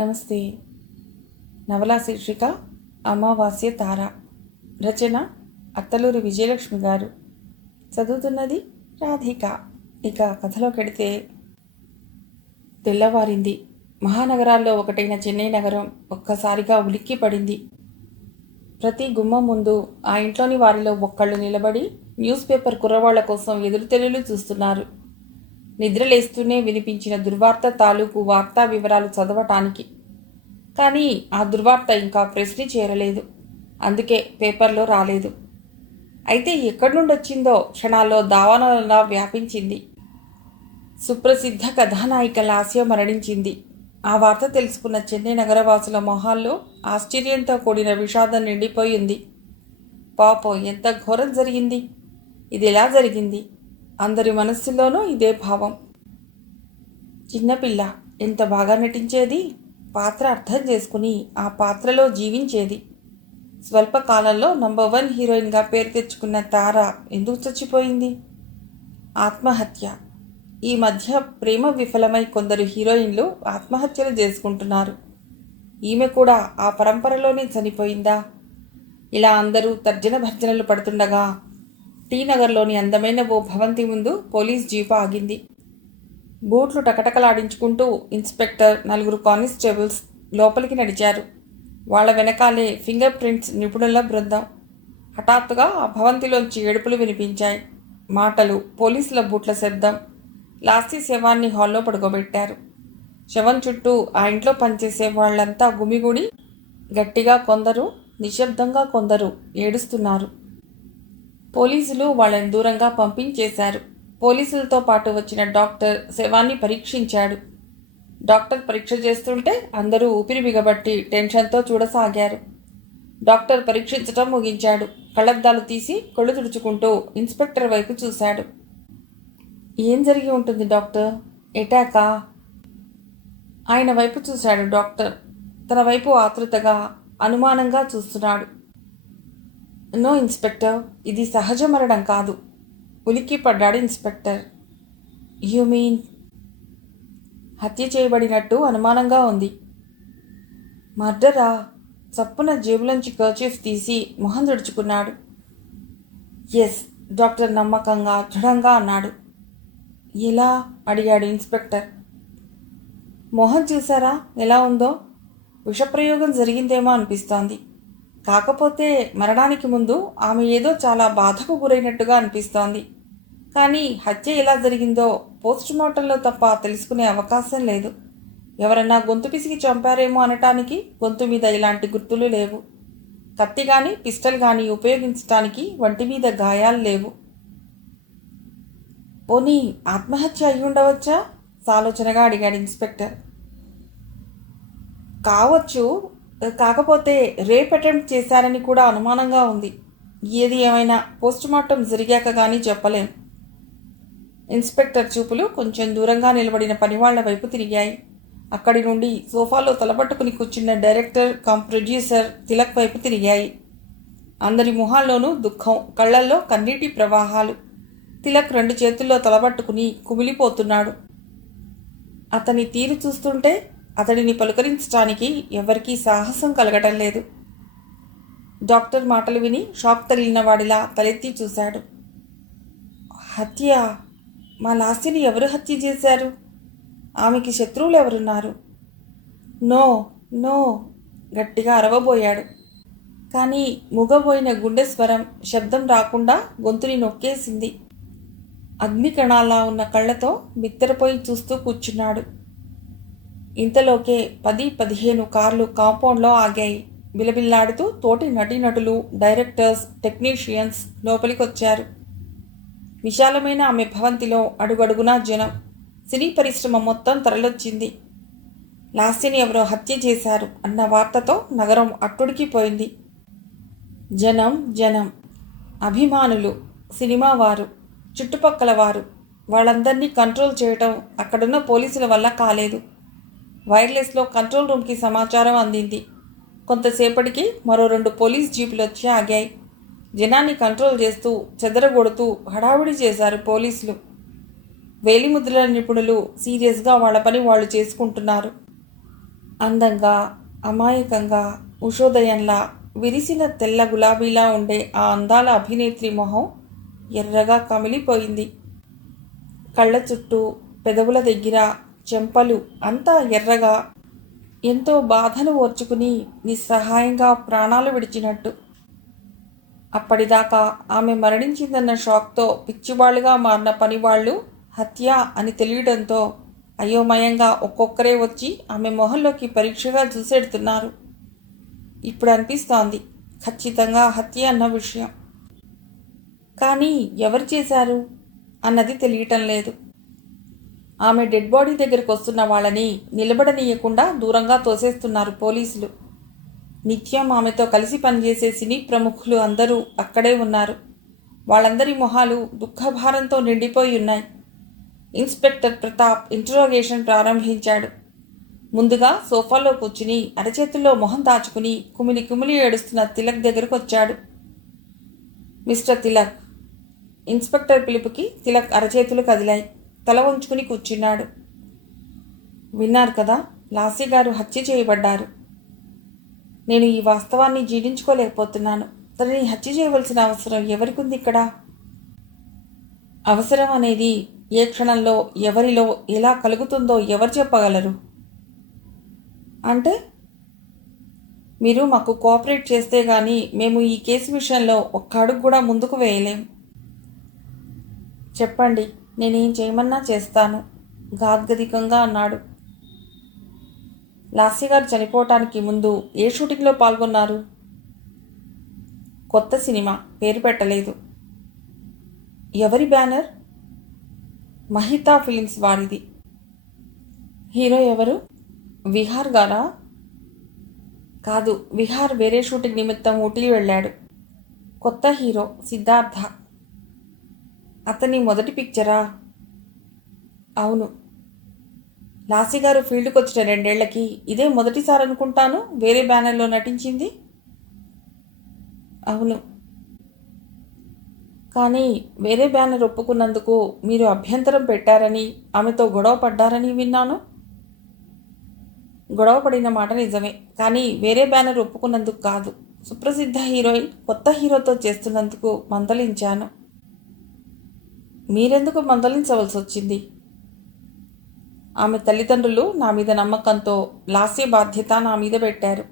నమస్తే. నవలా శీర్షిక అమావాస్య తార. రచన అత్తలూరి విజయలక్ష్మి గారు. చదువుతున్నది రాధిక. ఇక కథలోకెడితే, తెల్లవారింది. మహానగరాల్లో ఒకటైన చెన్నై నగరం ఒక్కసారిగా ఉలిక్కి పడింది. ప్రతి గుమ్మం ముందు ఆ ఇంట్లోని వారిలో ఒక్కళ్ళు నిలబడి న్యూస్ పేపర్ కుర్రవాళ్ల కోసం ఎదురుతెల్లులు చూస్తున్నారు. నిద్రలేస్తూనే వినిపించిన దుర్వార్త తాలూకు వార్తా వివరాలు చదవటానికి. కానీ ఆ దుర్వార్త ఇంకా ప్రెస్ని చేరలేదు. అందుకే పేపర్లో రాలేదు. అయితే ఎక్కడి నుండి వచ్చిందో క్షణాల్లో దావానలా వ్యాపించింది. సుప్రసిద్ధ కథానాయిక లాస్య మరణించింది. ఆ వార్త తెలుసుకున్న చెన్నై నగరవాసుల మొహాల్లో ఆశ్చర్యంతో కూడిన విషాదం నిండిపోయింది. పాపం, ఎంత ఘోరం జరిగింది! ఇది ఎలా జరిగింది? అందరి మనస్సుల్లోనూ ఇదే భావం. చిన్నపిల్ల ఎంత బాగా నటించేది! పాత్ర అర్థం చేసుకుని ఆ పాత్రలో జీవించేది. స్వల్పకాలంలో నంబర్ 1 హీరోయిన్గా పేరు తెచ్చుకున్న తార ఎందుకు చచ్చిపోయింది? ఆత్మహత్య. ఈ మధ్య ప్రేమ విఫలమై కొందరు హీరోయిన్లు ఆత్మహత్యలు చేసుకుంటున్నారు. ఈమె కూడా ఆ పరంపరలోనే చనిపోయిందా? ఇలా అందరూ తర్జన భర్జనలు పడుతుండగా టీ నగర్లోని అందమైన ఓ భవంతి ముందు పోలీస్ జీపు ఆగింది. బూట్లు టకటకలాడించుకుంటూ ఇన్స్పెక్టర్, 4 కానిస్టేబుల్స్ లోపలికి నడిచారు. వాళ్ల వెనకాలే ఫింగర్ ప్రింట్స్ నిపుణుల బృందం. హఠాత్తుగా ఆ భవంతిలోంచి ఏడుపులు వినిపించాయి. మాటలు, పోలీసుల బూట్ల శబ్దం. లాస్య శవాన్ని హాల్లో పడుకోబెట్టారు. శవం చుట్టూ ఆ ఇంట్లో పనిచేసే వాళ్లంతా గుమిగూడి గట్టిగా కొందరు, నిశ్శబ్దంగా కొందరు ఏడుస్తున్నారు. పోలీసులు వాళ్ళని దూరంగా పంపించేశారు. పోలీసులతో పాటు వచ్చిన డాక్టర్ శవాన్ని పరీక్షించాడు. డాక్టర్ పరీక్ష చేస్తుంటే అందరూ ఊపిరి బిగబట్టి టెన్షన్తో చూడసాగారు. డాక్టర్ పరీక్షించటం ముగించాడు. కళ్లద్దాలు తీసి కళ్ళు తుడుచుకుంటూ ఇన్స్పెక్టర్ వైపు చూశాడు. ఏం జరిగి ఉంటుంది డాక్టర్? ఎటాకా? ఆయన వైపు చూశాడు డాక్టర్. తన వైపు ఆతృతగా, అనుమానంగా చూస్తున్నాడు. నో ఇన్స్పెక్టర్, ఇది సహజ మరణం కాదు. ఉలిక్కి పడ్డాడు ఇన్స్పెక్టర్. You mean? హత్య చేయబడినట్టు అనుమానంగా ఉంది. మర్డరా? చప్పున జేబులోంచి కర్చీఫ్ తీసి మొహం తుడుచుకున్నాడు. ఎస్, డాక్టర్ నమ్మకంగా, దృఢంగా అన్నాడు. ఎలా? అడిగాడు ఇన్స్పెక్టర్. మొహం చూసారా ఎలా ఉందో? విషప్రయోగం జరిగిందేమో అనిపిస్తోంది. కాకపోతే మరణానికి ముందు ఆమె ఏదో చాలా బాధకు గురైనట్టుగా అనిపిస్తోంది. కానీ హత్య ఎలా జరిగిందో పోస్టుమార్టంలో తప్ప తెలుసుకునే అవకాశం లేదు. ఎవరన్నా గొంతు పిసికి చంపారేమో అనటానికి గొంతు మీద ఇలాంటి గుర్తులు లేవు. కత్తి కానీ పిస్టల్ కానీ ఉపయోగించటానికి వంటి మీద గాయాలు లేవు. పోనీ ఆత్మహత్య అయి ఉండవచ్చా? సాలోచనగా అడిగాడు ఇన్స్పెక్టర్. కావచ్చు, కాకపోతే రేప్ అటెంప్ట్ చేశారని కూడా అనుమానంగా ఉంది. ఏది ఏమైనా పోస్టుమార్టం జరిగాక కానీ చెప్పలేం. ఇన్స్పెక్టర్ చూపులు కొంచెం దూరంగా నిలబడిన పనివాళ్ల వైపు తిరిగాయి. అక్కడి నుండి సోఫాలో తలపట్టుకుని కూర్చున్న డైరెక్టర్ కమ్ ప్రొడ్యూసర్ తిలక్ వైపు తిరిగాయి. అందరి మొహాల్లోనూ దుఃఖం, కళ్లల్లో కన్నీటి ప్రవాహాలు. తిలక్ 2 చేతుల్లో తలపట్టుకుని కుమిలిపోతున్నాడు. అతని తీరు చూస్తుంటే అతడిని పలుకరించడానికి ఎవరికీ సాహసం కలగటం లేదు. డాక్టర్ మాటలు విని షాక్ తగిలిన వాడిలా తలెత్తి చూశాడు. హత్య? మా లాస్యని ఎవరు హత్య చేశారు? ఆమెకి శత్రువులు ఎవరున్నారు? నో నో, గట్టిగా అరవబోయాడు. కానీ మూగబోయిన గుండె స్వరం శబ్దం రాకుండా గొంతుని నొక్కేసింది. అగ్నికణాల్లా ఉన్న కళ్లతో బిత్తరపోయి చూస్తూ కూర్చున్నాడు. ఇంతలోకే 10-15 కార్లు కాంపౌండ్లో ఆగాయి. బిలబిల్లాడుతూ తోటి నటీనటులు, డైరెక్టర్స్, టెక్నీషియన్స్ లోపలికొచ్చారు. విశాలమైన ఆమె భవంతిలో అడుగడుగునా జనం. సినీ పరిశ్రమ మొత్తం తరలొచ్చింది. లాస్యని ఎవరో హత్య చేశారు అన్న వార్తతో నగరం అట్టుడికిపోయింది. జనం జనం. అభిమానులు, సినిమా వారు, చుట్టుపక్కల వారు. వాళ్ళందరినీ కంట్రోల్ చేయటం అక్కడున్న పోలీసుల వల్ల కాలేదు. వైర్లెస్లో కంట్రోల్ రూమ్కి సమాచారం అందింది. కొంతసేపటికి మరో 2 పోలీస్ జీపులు వచ్చి ఆగాయి. జనాన్ని కంట్రోల్ చేస్తూ, చెదరగొడుతూ హడావుడి చేశారు పోలీసులు. వేలిముద్రల నిపుణులు సీరియస్గా వాళ్ళ పని వాళ్ళు చేసుకుంటున్నారు. అందంగా, అమాయకంగా, ఉషోదయంలా విరిసిన తెల్ల గులాబీలా ఉండే ఆ అందాల అభినేత్రి మొహం ఎర్రగా కమిలిపోయింది. కళ్ళ చుట్టూ, పెదవుల దగ్గర, చెంపలు అంతా ఎర్రగా, ఎంతో బాధను ఓర్చుకుని నిస్సహాయంగా ప్రాణాలు విడిచినట్టు. అప్పటిదాకా ఆమె మరణించిందన్న షాక్తో పిచ్చివాళ్లుగా మారిన పనివాళ్లు హత్య అని తెలియడంతో అయోమయంగా ఒక్కొక్కరే వచ్చి ఆమె మొహంలోకి పరీక్షగా చూసెడుతున్నారు. ఇప్పుడు అనిపిస్తోంది ఖచ్చితంగా హత్య అన్న విషయం. కానీ ఎవరు చేశారు అన్నది తెలియటం లేదు. ఆమె డెడ్ బాడీ దగ్గరికి వస్తున్న వాళ్ళని నిలబడనీయకుండా దూరంగా తోసేస్తున్నారు పోలీసులు. నిత్యం ఆమెతో కలిసి పనిచేసే సినీ ప్రముఖులు అందరూ అక్కడే ఉన్నారు. వాళ్ళందరి మొహాలు దుఃఖభారంతో నిండిపోయి ఉన్నాయి. ఇన్స్పెక్టర్ ప్రతాప్ ఇంటరోగేషన్ ప్రారంభించాడు. ముందుగా సోఫాలో కూర్చుని అరచేతుల్లో మొహం దాచుకుని కుమిలి కుమిలి ఏడుస్తున్న తిలక్ దగ్గరకు వచ్చాడు. మిస్టర్ తిలక్. ఇన్స్పెక్టర్ పిలుపుకి తిలక్ అరచేతులు కదిలాయి. తల వంచుకుని కూర్చున్నాడు. విన్నారు కదా, లాస్య గారు హత్య చేయబడ్డారు. నేను ఈ వాస్తవాన్ని జీర్ణించుకోలేకపోతున్నాను. తనని హత్య చేయవలసిన అవసరం ఎవరికుంది ఇక్కడ? అవసరం అనేది ఏ క్షణంలో ఎవరిలో ఎలా కలుగుతుందో ఎవరు చెప్పగలరు? అంటే మీరు మాకు కోఆపరేట్ చేస్తే గానీ మేము ఈ కేసు విషయంలో ఒక్క అడుగు కూడా ముందుకు వేయలేం. చెప్పండి, నేనేం చేయమన్నా చేస్తాను, గాద్గదికంగా అన్నాడు. లాస్య గారు చనిపోవటానికి ముందు ఏ షూటింగ్లో పాల్గొన్నారు? కొత్త సినిమా, పేరు పెట్టలేదు. ఎవరి బ్యానర్? మహితా ఫిలిమ్స్ వారిది. హీరో ఎవరు? విహార్ గారా? కాదు, విహార్ వేరే షూటింగ్ నిమిత్తం ఊటీ వెళ్ళాడు. కొత్త హీరో సిద్ధార్థ. అతని మొదటి పిక్చరా? అవును. లాస్య గారు ఫీల్డ్కి వచ్చిన 2 ఏళ్లకి ఇదే మొదటిసారి అనుకుంటాను వేరే బ్యానర్లో నటించింది. అవును. కానీ వేరే బ్యానర్ ఒప్పుకున్నందుకు మీరు అభ్యంతరం పెట్టారని, ఆమెతో గొడవ పడ్డారని విన్నాను. గొడవ పడిన మాట నిజమే, కానీ వేరే బ్యానర్ ఒప్పుకున్నందుకు కాదు. సుప్రసిద్ధ హీరోయిన్ కొత్త హీరోతో చేస్తున్నందుకు మందలించాను. మీరెందుకు మందలించవలసి వచ్చింది? ఆమె తల్లిదండ్రులు నా మీద నమ్మకంతో లాస్య బాధ్యత నా మీద పెట్టారు.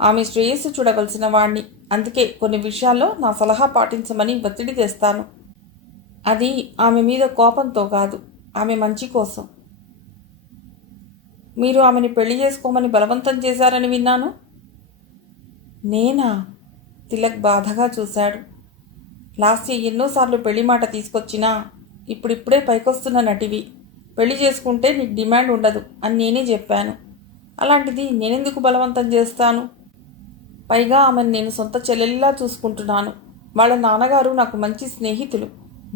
ఆమె శ్రేయస్సు చూడవలసిన వాణ్ణి. అందుకే కొన్ని విషయాల్లో నా సలహా పాటించమని ఒత్తిడి తెస్తాను. అది ఆమె మీద కోపంతో కాదు, ఆమె మంచి కోసం. మీరు ఆమెని పెళ్లి చేసుకోమని బలవంతం చేశారని విన్నాను. నేనా? తిలక్ బాధగా చూశాడు. లాస్య ఎన్నోసార్లు పెళ్లి మాట తీసుకొచ్చినా ఇప్పుడిప్పుడే పైకొస్తున్న నటివి, పెళ్లి చేసుకుంటే నీకు డిమాండ్ ఉండదు అని నేనే చెప్పాను. అలాంటిది నేనెందుకు బలవంతం చేస్తాను? పైగా ఆమెను నేను సొంత చెల్లెలిలా చూసుకుంటున్నాను. వాళ్ళ నాన్నగారు నాకు మంచి స్నేహితులు,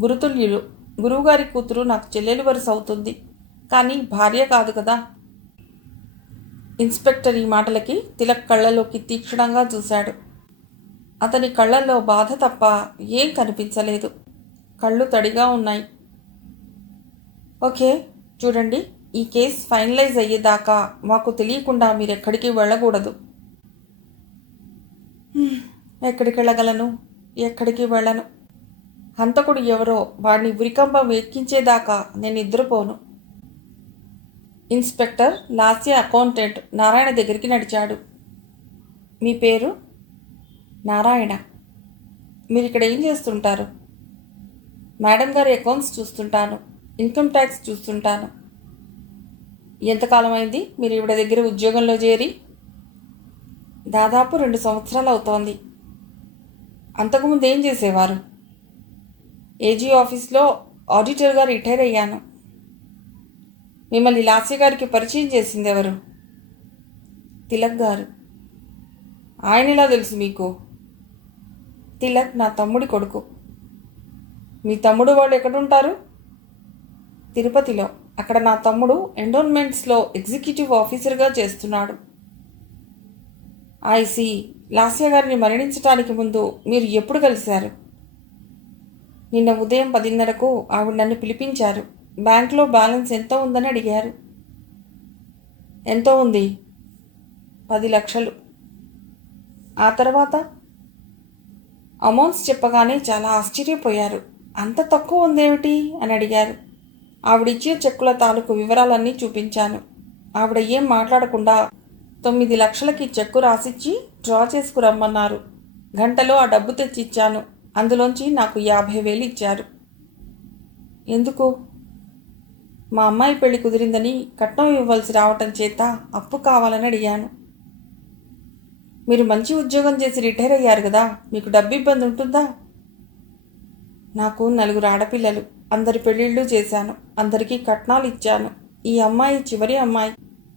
గురుతుల్యులు. గురువుగారి కూతురు నాకు చెల్లెలు వరుస అవుతుంది, కానీ భార్య కాదు కదా. ఇన్స్పెక్టర్ ఈ మాటలకి తిలక్ కళ్ళలోకి తీక్షణంగా చూశాడు. అతని కళ్ళల్లో బాధ తప్ప ఏం కనిపించలేదు. కళ్ళు తడిగా ఉన్నాయి. ఓకే, చూడండి, ఈ కేస్ ఫైనలైజ్ అయ్యేదాకా మాకు తెలియకుండా మీరెక్కడికి వెళ్ళకూడదు. ఎక్కడికి వెళ్ళగలను? ఎక్కడికి వెళ్ళను. హంతకుడు ఎవరో వాడిని ఉరికంబం ఎక్కించేదాకా నేను నిద్రపోను. ఇన్స్పెక్టర్ లాస్య అకౌంటెంట్ నారాయణ దగ్గరికి నడిచాడు. మీ పేరు? నారాయణ. మీరు ఇక్కడ ఏం చేస్తుంటారు? మేడం గారి అకౌంట్స్ చూస్తుంటాను, ఇన్కమ్ ట్యాక్స్ చూస్తుంటాను. ఎంతకాలం అయింది మీరు ఈవిడ దగ్గర ఉద్యోగంలో చేరి? దాదాపు 2 సంవత్సరాలు అవుతోంది. అంతకుముందు ఏం చేసేవారు? ఏజీ ఆఫీస్లో ఆడిటర్గా రిటైర్ అయ్యాను. మిమ్మల్ని లాస్య గారికి పరిచయం చేసింది ఎవరు? తిలక్ గారు. ఆయన ఎలా తెలుసు మీకు? తిలక్ నా తమ్ముడి కొడుకు. మీ తమ్ముడు వాళ్ళు ఎక్కడుంటారు? తిరుపతిలో. అక్కడ నా తమ్ముడు ఎండోన్మెంట్స్లో ఎగ్జిక్యూటివ్ ఆఫీసర్గా చేస్తున్నాడు. ఐసి. లాస్య గారిని మరణించటానికి ముందు మీరు ఎప్పుడు కలిశారు? నిన్న ఉదయం 10:30కు ఆవిడ నన్ను పిలిపించారు. బ్యాంకులో బ్యాలెన్స్ ఎంత ఉందని అడిగారు. ఎంతో ఉంది? 10 లక్షలు. ఆ తర్వాత అమౌంట్స్ చెప్పగానే చాలా ఆశ్చర్యపోయారు. అంత తక్కువ ఉందేమిటి అని అడిగారు. ఆవిడిచ్చే చెక్కుల తాలూకు వివరాలన్నీ చూపించాను. ఆవిడ ఏం మాట్లాడకుండా 9 లక్షలకి చెక్కు రాసిచ్చి డ్రా చేసుకురమ్మన్నారు. గంటలో ఆ డబ్బు తెచ్చిచ్చాను. అందులోంచి నాకు 50,000 ఇచ్చారు. ఎందుకు? మా అమ్మాయి పెళ్లి కుదిరిందని కట్నం ఇవ్వాల్సి రావటం చేత అప్పు కావాలని అడిగాను. మీరు మంచి ఉద్యోగం చేసి రిటైర్ అయ్యారు కదా, మీకు డబ్బు ఇబ్బంది ఉంటుందా? నాకు 4 ఆడపిల్లలు, అందరి పెళ్ళిళ్ళు చేశాను, అందరికీ కట్నాలు ఇచ్చాను. ఈ అమ్మాయి చివరి అమ్మాయి.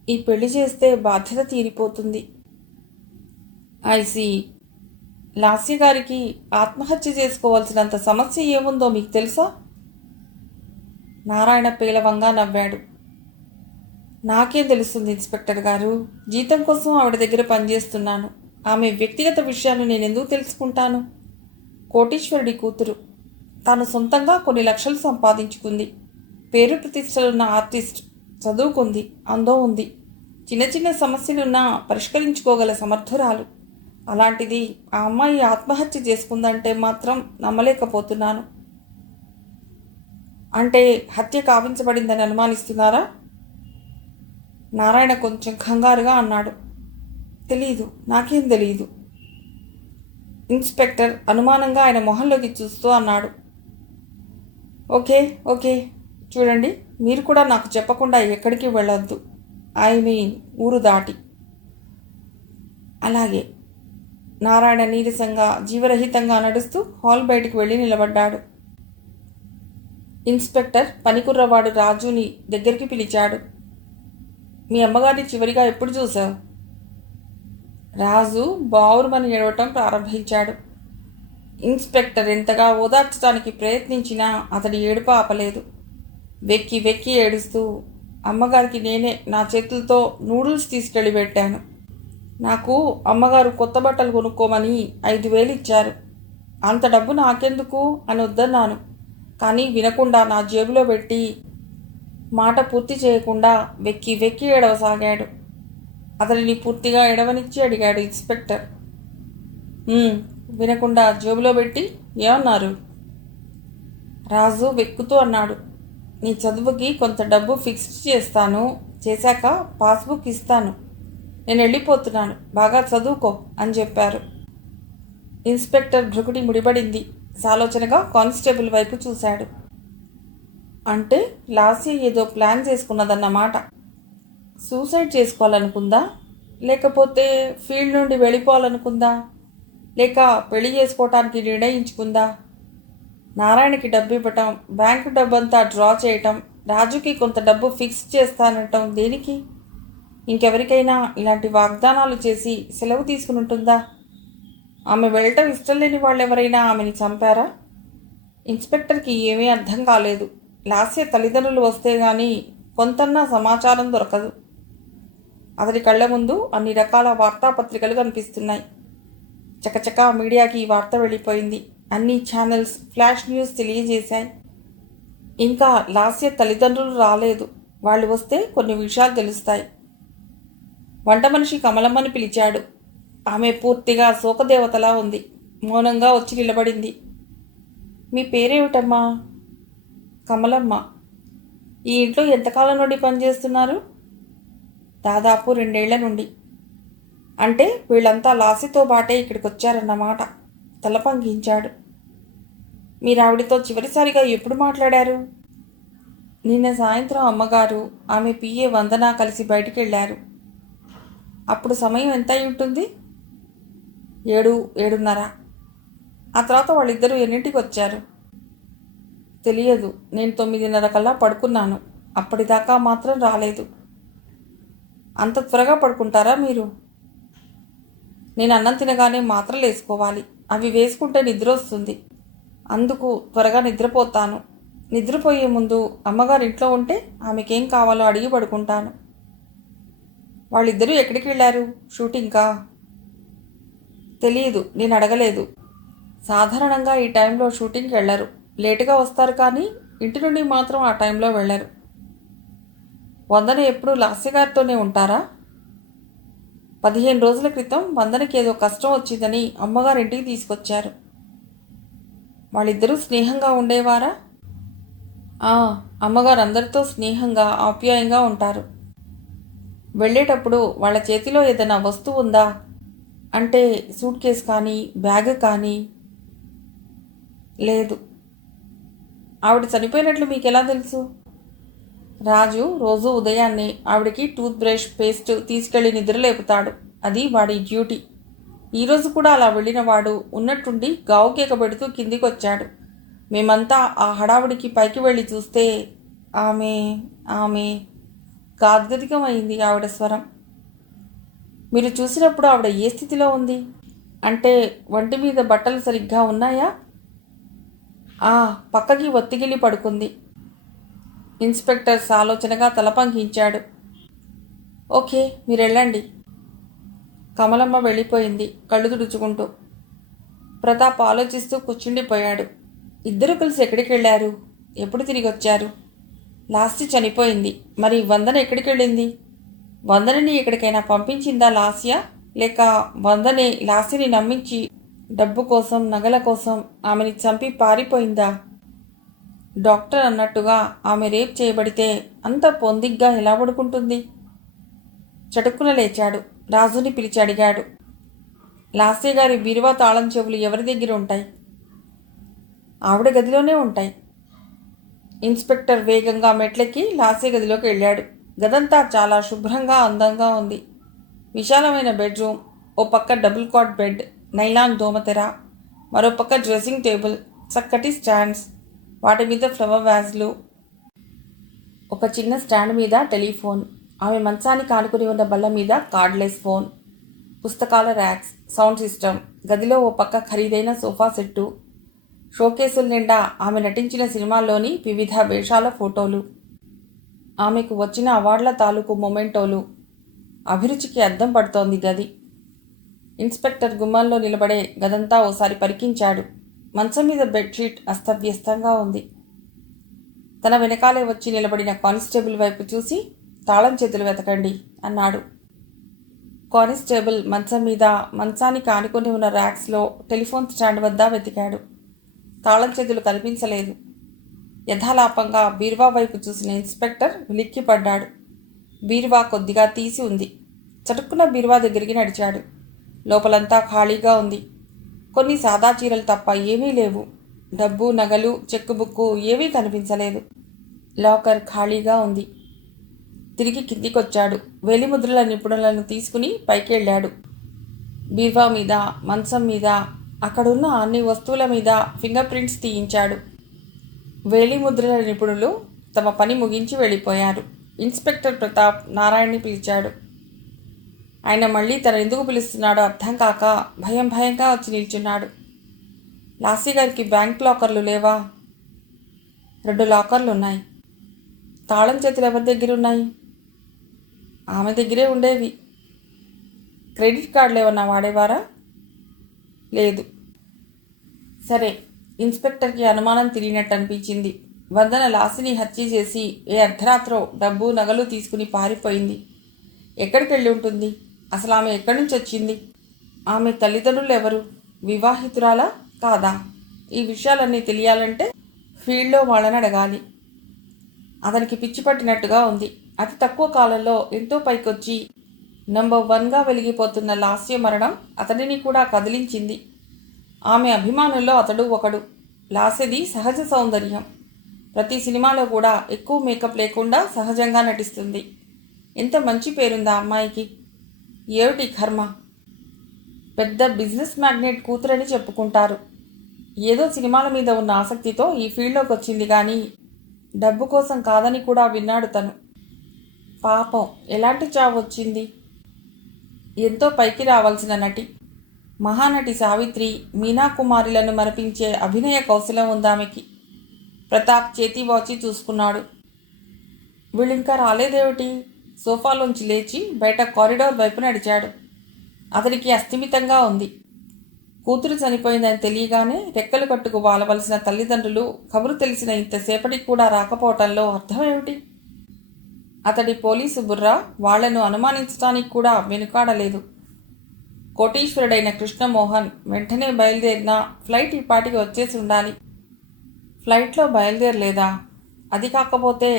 ఈ పెళ్లి చేస్తే బాధ్యత తీరిపోతుంది. ఐసి లాస్య గారికి ఆత్మహత్య చేసుకోవాల్సినంత సమస్య ఏముందో మీకు తెలుసా? నారాయణ పేలవంగా నవ్వాడు. నాకేం తెలుస్తుంది ఇన్స్పెక్టర్ గారు? జీతం కోసం ఆవిడ దగ్గర పనిచేస్తున్నాను. ఆమె వ్యక్తిగత విషయాలు నేనెందుకు తెలుసుకుంటాను? కోటీశ్వరుడి కూతురు. తాను సొంతంగా కొన్ని లక్షలు సంపాదించుకుంది. పేరు ప్రతిష్టలున్న ఆర్టిస్ట్. చదువుకుంది, అందం ఉంది. చిన్న చిన్న సమస్యలున్నా పరిష్కరించుకోగల సమర్థురాలు. అలాంటిది ఆ అమ్మాయి ఆత్మహత్య చేసుకుందంటే మాత్రం నమ్మలేకపోతున్నాను. అంటే హత్య కావించబడిందని అనుమానిస్తున్నారా? నారాయణ కొంచెం కంగారుగా అన్నాడు. తెలీదు, నాకేం తెలీదు. ఇన్స్పెక్టర్ అనుమానంగా ఆయన మొహంలోకి చూస్తూ అన్నాడు. ఓకే ఓకే, చూడండి, మీరు కూడా నాకు చెప్పకుండా ఎక్కడికి వెళ్ళొద్దు. ఐ మీన్ ఊరు దాటి. అలాగే. నారాయణ నీరసంగా జీవరహితంగా నడుస్తూ హాల్ బయటికి వెళ్ళి నిలబడ్డాడు. ఇన్స్పెక్టర్ పనికుర్రవాడు రాజుని దగ్గరికి పిలిచాడు. మీ అమ్మగారిని చివరిగా ఎప్పుడు చూశావు? రాజు బావురుమని ఏడవటం ప్రారంభించాడు. ఇన్స్పెక్టర్ ఎంతగా ఓదార్చడానికి ప్రయత్నించినా అతడి ఏడుపు ఆపలేదు. వెక్కి వెక్కి ఏడుస్తూ, అమ్మగారికి నేనే నా చేతులతో నూడిల్స్ తీసుకెళ్ళి పెట్టాను. నాకు అమ్మగారు కొత్త బట్టలు కొనుక్కోమని 5,000 ఇచ్చారు. అంత డబ్బు నాకెందుకు అని వద్దన్నాను. కానీ వినకుండా నా జేబులో పెట్టి మాట పూర్తి చేయకుండా వెక్కి వెక్కి ఏడవసాగాడు. అతడిని పూర్తిగా ఎడవనిచ్చి అడిగాడు ఇన్స్పెక్టర్. వినకుండా జేబులో పెట్టి ఏమన్నారు? రాజు వెక్కుతూ అన్నాడు. నీ చదువుకి కొంత డబ్బు ఫిక్స్ చేస్తాను, చేశాక పాస్బుక్ ఇస్తాను. నేను వెళ్ళిపోతున్నాను, బాగా చదువుకో అని చెప్పారు. ఇన్స్పెక్టర్ భృకుటి ముడిపడింది. సాలోచనగా కానిస్టేబుల్ వైపు చూశాడు. అంటే లాస్య ఏదో ప్లాన్ చేసుకున్నదన్నమాట. సూసైడ్ చేసుకోవాలనుకుందా? లేకపోతే ఫీల్డ్ నుండి వెళ్ళిపోవాలనుకుందా? లేక పెళ్లి చేసుకోవటానికి నిర్ణయించుకుందా? నారాయణకి డబ్బు ఇవ్వటం, బ్యాంకు డబ్బంతా డ్రా చేయటం, రాజుకి కొంత డబ్బు ఫిక్స్ చేస్తానటం దేనికి? ఇంకెవరికైనా ఇలాంటి వాగ్దానాలు చేసి సెలవు తీసుకుని ఉంటుందా? ఆమె వెళ్ళటం ఇష్టం లేని వాళ్ళెవరైనా ఆమెని చంపారా? ఇన్స్పెక్టర్కి ఏమీ అర్థం కాలేదు. లాస్య తల్లిదండ్రులు వస్తే గానీ కొంతన్నా సమాచారం దొరకదు. అతడి కళ్ళ ముందు అన్ని రకాల వార్తాపత్రికలు కనిపిస్తున్నాయి. చకచకా మీడియాకి ఈ వార్త వెళ్ళిపోయింది. అన్ని ఛానల్స్ ఫ్లాష్ న్యూస్ తెలియజేశాయి. ఇంకా లాస్య తల్లిదండ్రులు రాలేదు. వాళ్ళు వస్తే కొన్ని విషయాలు తెలుస్తాయి. వంట మనిషి కమలమ్మని పిలిచాడు. ఆమె పూర్తిగా శోకదేవతలా ఉంది. మౌనంగా వచ్చి నిలబడింది. మీ పేరేమిటమ్మా? కమలమ్మ. ఈ ఇంట్లో ఎంతకాలం నుండి పనిచేస్తున్నారు? దాదాపు 2 ఏళ్ల నుండి. అంటే వీళ్ళంతా లాస్యతో బాటే ఇక్కడికి వచ్చారన్నమాట. తల పంకించాడు. మీరు ఆవిడతో చివరిసారిగా ఎప్పుడు మాట్లాడారు? నిన్న సాయంత్రం అమ్మగారు, ఆమె పిఏ వందన కలిసి బయటికి వెళ్ళారు. అప్పుడు సమయం ఎంత అయి ఉంటుంది? 7, 7:30. ఆ తర్వాత వాళ్ళిద్దరూ ఎన్నింటికి వచ్చారు? తెలియదు. నేను 9:30 కల్లా పడుకున్నాను. అప్పటిదాకా మాత్రం రాలేదు. అంత త్వరగా పడుకుంటారా మీరు? నేను అన్నం తినగానే మాత్రలు వేసుకోవాలి. అవి వేసుకుంటే నిద్ర వస్తుంది. అందుకు త్వరగా నిద్రపోతాను. నిద్రపోయే ముందు అమ్మగారు ఇంట్లో ఉంటే ఆమెకేం కావాలో అడిగి పడుకుంటాను. వాళ్ళిద్దరూ ఎక్కడికి వెళ్ళారు? షూటింగ్కా? తెలియదు, నేను అడగలేదు. సాధారణంగా ఈ టైంలో షూటింగ్కి వెళ్ళరు. లేటుగా వస్తారు, కానీ ఇంటి నుండి మాత్రం ఆ టైంలో వెళ్ళరు. వందన ఎప్పుడు లాస్య గారితోనే ఉంటారా? 15 రోజుల క్రితం వందనకి ఏదో కష్టం వచ్చిందని అమ్మగారింటికి తీసుకొచ్చారు. వాళ్ళిద్దరూ స్నేహంగా ఉండేవారా? అమ్మగారు అందరితో స్నేహంగా ఆప్యాయంగా ఉంటారు. వెళ్ళేటప్పుడు వాళ్ళ చేతిలో ఏదైనా వస్తువు ఉందా? అంటే సూట్ కేస్ కానీ బ్యాగ్ కానీ? లేదు. ఆవిడ చనిపోయినట్లు మీకెలా తెలుసు? రాజు రోజు ఉదయాన్నే ఆవిడకి టూత్ బ్రష్ పేస్ట్ తీసుకెళ్లి నిద్రలేపుతాడు. అది వాడి డ్యూటీ. ఈరోజు కూడా అలా వెళ్ళిన వాడు ఉన్నట్టుండి గావు కేక పెడుతూ కిందికొచ్చాడు. మేమంతా ఆ హడావుడికి పైకి వెళ్ళి చూస్తే ఆమె ఆమె గాద్గదికమైంది ఆవిడ స్వరం. మీరు చూసినప్పుడు ఆవిడ ఏ స్థితిలో ఉంది? అంటే ఒంటి మీద బట్టలు సరిగ్గా ఉన్నాయా? పక్కకి ఒత్తిగిలి పడుకుంది. ఇన్స్పెక్టర్ సాలోచనగా తల పంకించాడు. ఓకే, మీరెళ్ళండి. కమలమ్మ వెళ్ళిపోయింది కళ్ళు తుడుచుకుంటూ. ప్రతాప్ ఆలోచిస్తూ కూర్చుండిపోయాడు. ఇద్దరూ కలిసి ఎక్కడికి వెళ్ళారు? ఎప్పుడు తిరిగి వచ్చారు? లాస్య చనిపోయింది. మరి వందన ఎక్కడికి వెళ్ళింది? వందనని ఎక్కడికైనా పంపించిందా లాస్య? లేక వందనే లాస్యని నమ్మించి డబ్బు కోసం నగల కోసం ఆమెని చంపి పారిపోయిందా? డాక్టర్ అన్నట్టుగా ఆమె రేప్ చేయబడితే అంత పొందిగ్గా ఎలా పడుకుంటుంది? చటుక్కున లేచాడు. రాజుని పిలిచి అడిగాడు. లాస్య గారి బీరువా తాళం చెవులు ఎవరి దగ్గర ఉంటాయి? ఆవిడ గదిలోనే ఉంటాయి. ఇన్స్పెక్టర్ వేగంగా మెట్లెక్కి లాస్య గదిలోకి వెళ్ళాడు. గదంతా చాలా శుభ్రంగా అందంగా ఉంది. విశాలమైన బెడ్రూమ్, ఓ పక్క డబుల్ కాట్ బెడ్, నైలాన్ దోమతెర, మరో పక్క డ్రెస్సింగ్ టేబుల్, చక్కటి స్టాండ్స్, వాటి మీద ఫ్లవర్ వ్యాజ్లు, ఒక చిన్న స్టాండ్ మీద టెలిఫోన్, ఆమె మంచానికి ఆనుకుని ఉన్న బల్ల మీద కార్డ్లెస్ ఫోన్, పుస్తకాల ర్యాక్స్, సౌండ్ సిస్టమ్, గదిలో ఓ పక్క ఖరీదైన సోఫా సెట్టు, షోకేసుల నిండా ఆమె నటించిన సినిమాల్లోని వివిధ వేషాల ఫోటోలు, ఆమెకు వచ్చిన అవార్డుల తాలూకు మొమెంటోలు. అభిరుచికి అద్దం పడుతోంది గది. ఇన్స్పెక్టర్ గుమ్మంలో నిలబడే గదంతా ఓసారి పరికించాడు. మంచం మీద బెడ్షీట్ అస్తవ్యస్తంగా ఉంది. తన వెనకాలే వచ్చి నిలబడిన కానిస్టేబుల్ వైపు చూసి తాళం చేతులు వెతకండి అన్నాడు. కానిస్టేబుల్ మంచం మీద, మంచానికి ఆనుకొని ఉన్న ర్యాక్స్లో, టెలిఫోన్ స్టాండ్ వద్ద వెతికాడు. తాళం చేతులు కనిపించలేదు. యథాలాపంగా బీరువా వైపు చూసిన ఇన్స్పెక్టర్ ఉలిక్కిపడ్డాడు. బీరువా కొద్దిగా తీసి ఉంది. చటుక్కున బీరువా దగ్గరికి నడిచాడు. లోపలంతా ఖాళీగా ఉంది. కొన్ని సాదా చీరలు తప్ప ఏమీ లేవు. డబ్బు, నగలు, చెక్కు బుక్కు ఏమీ కనిపించలేదు. లాకర్ ఖాళీగా ఉంది. తిరిగి కిందికొచ్చాడు. వేలిముద్రల నిపుణులను తీసుకుని పైకి వెళ్ళాడు. బీరువా మీద, మంచం మీద, అక్కడున్న అన్ని వస్తువుల మీద ఫింగర్ ప్రింట్స్ తీయించాడు. వేలిముద్రల నిపుణులు తమ పని ముగించి వెళ్ళిపోయారు. ఇన్స్పెక్టర్ ప్రతాప్ నారాయణ్ని పిలిచాడు. ఆయన మళ్ళీ తన ఎందుకు పిలుస్తున్నాడో అర్థం కాక భయంగా వచ్చి నిల్చున్నాడు. లాస్య గారికి బ్యాంక్ లాకర్లు లేవా? 2 లాకర్లు ఉన్నాయి. తాళం చేతులు ఎవరి దగ్గర ఉన్నాయి? ఆమె దగ్గరే ఉండేవి. క్రెడిట్ కార్డులు ఏమన్నా వాడేవారా? లేదు. సరే. ఇన్స్పెక్టర్కి అనుమానం తిరిగినట్టు అనిపించింది. వందన లాస్యని హత్య చేసి ఏ అర్ధరాత్రో డబ్బు, నగలు తీసుకుని పారిపోయింది. ఎక్కడికి వెళ్ళి ఉంటుంది? అసలు ఆమె ఎక్కడి నుంచి వచ్చింది? ఆమె తల్లిదండ్రులు ఎవరు? వివాహితురాలా కాదా? ఈ విషయాలన్నీ తెలియాలంటే ఫీల్డ్లో వాళ్ళని అడగాలి. అతనికి పిచ్చి పట్టినట్టుగా ఉంది. అతి తక్కువ కాలంలో ఎంతో పైకొచ్చి నంబర్ 1గా వెలిగిపోతున్న లాస్య మరణం అతడిని కూడా కదిలించింది. ఆమె అభిమానుల్లో అతడు ఒకడు. లాస్యది సహజ సౌందర్యం. ప్రతి సినిమాలో కూడా ఎక్కువ మేకప్ లేకుండా సహజంగా నటిస్తుంది. ఎంత మంచి పేరుందా అమ్మాయికి! ఏమిటి కర్మ! పెద్ద బిజినెస్ మ్యాగ్నెట్ కూతురని చెప్పుకుంటారు. ఏదో సినిమాల మీద ఉన్న ఆసక్తితో ఈ ఫీల్డ్లోకి వచ్చింది కానీ డబ్బు కోసం కాదని కూడా విన్నాడు తను. పాపం, ఎలాంటి చావు వచ్చింది? ఎంతో పైకి రావాల్సిన నటి, మహానటి సావిత్రి, మీనాకుమారిలను మరపించే అభినయ కౌశలం ఉందామెకి. ప్రతాప్ చేతి వాచి చూసుకున్నాడు. వీళ్ళింకా రాలేదేమిటి? సోఫాలోంచి లేచి బయట కారిడార్ వైపు నడిచాడు. అతనికి అస్థిమితంగా ఉంది. కూతురు చనిపోయిందని తెలియగానే రెక్కలు కట్టుకు వాలవలసిన తల్లిదండ్రులు కబురు తెలిసిన ఇంతసేపటికి కూడా రాకపోవటంలో అర్థమేమిటి? అతడి పోలీసు బుర్ర వాళ్లను అనుమానించడానికి కూడా వెనుకాడలేదు. కోటీశ్వరుడైన కృష్ణమోహన్ వెంటనే బయలుదేరిన ఫ్లైట్ ఈ పాటికి వచ్చేసి ఉండాలి. ఫ్లైట్లో బయలుదేరలేదా? అది కాకపోతే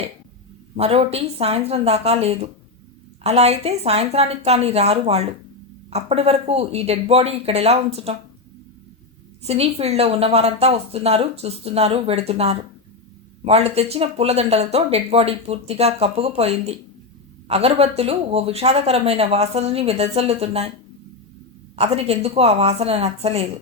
మరోటి సాయంత్రం దాకా లేదు. అలా అయితే సాయంత్రానికి కానీ రారు వాళ్ళు. అప్పటి వరకు ఈ డెడ్ బాడీ ఇక్కడ ఎలా ఉంచటం? సినీ ఫీల్డ్లో ఉన్నవారంతా వస్తున్నారు, చూస్తున్నారు, వెడుతున్నారు. వాళ్ళు తెచ్చిన పూలదండలతో డెడ్ బాడీ పూర్తిగా కప్పుకుపోయింది. అగరబత్తులు ఓ విషాదకరమైన వాసనని వెదజల్లుతున్నాయి. అతనికి ఎందుకో ఆ వాసన నచ్చలేదు.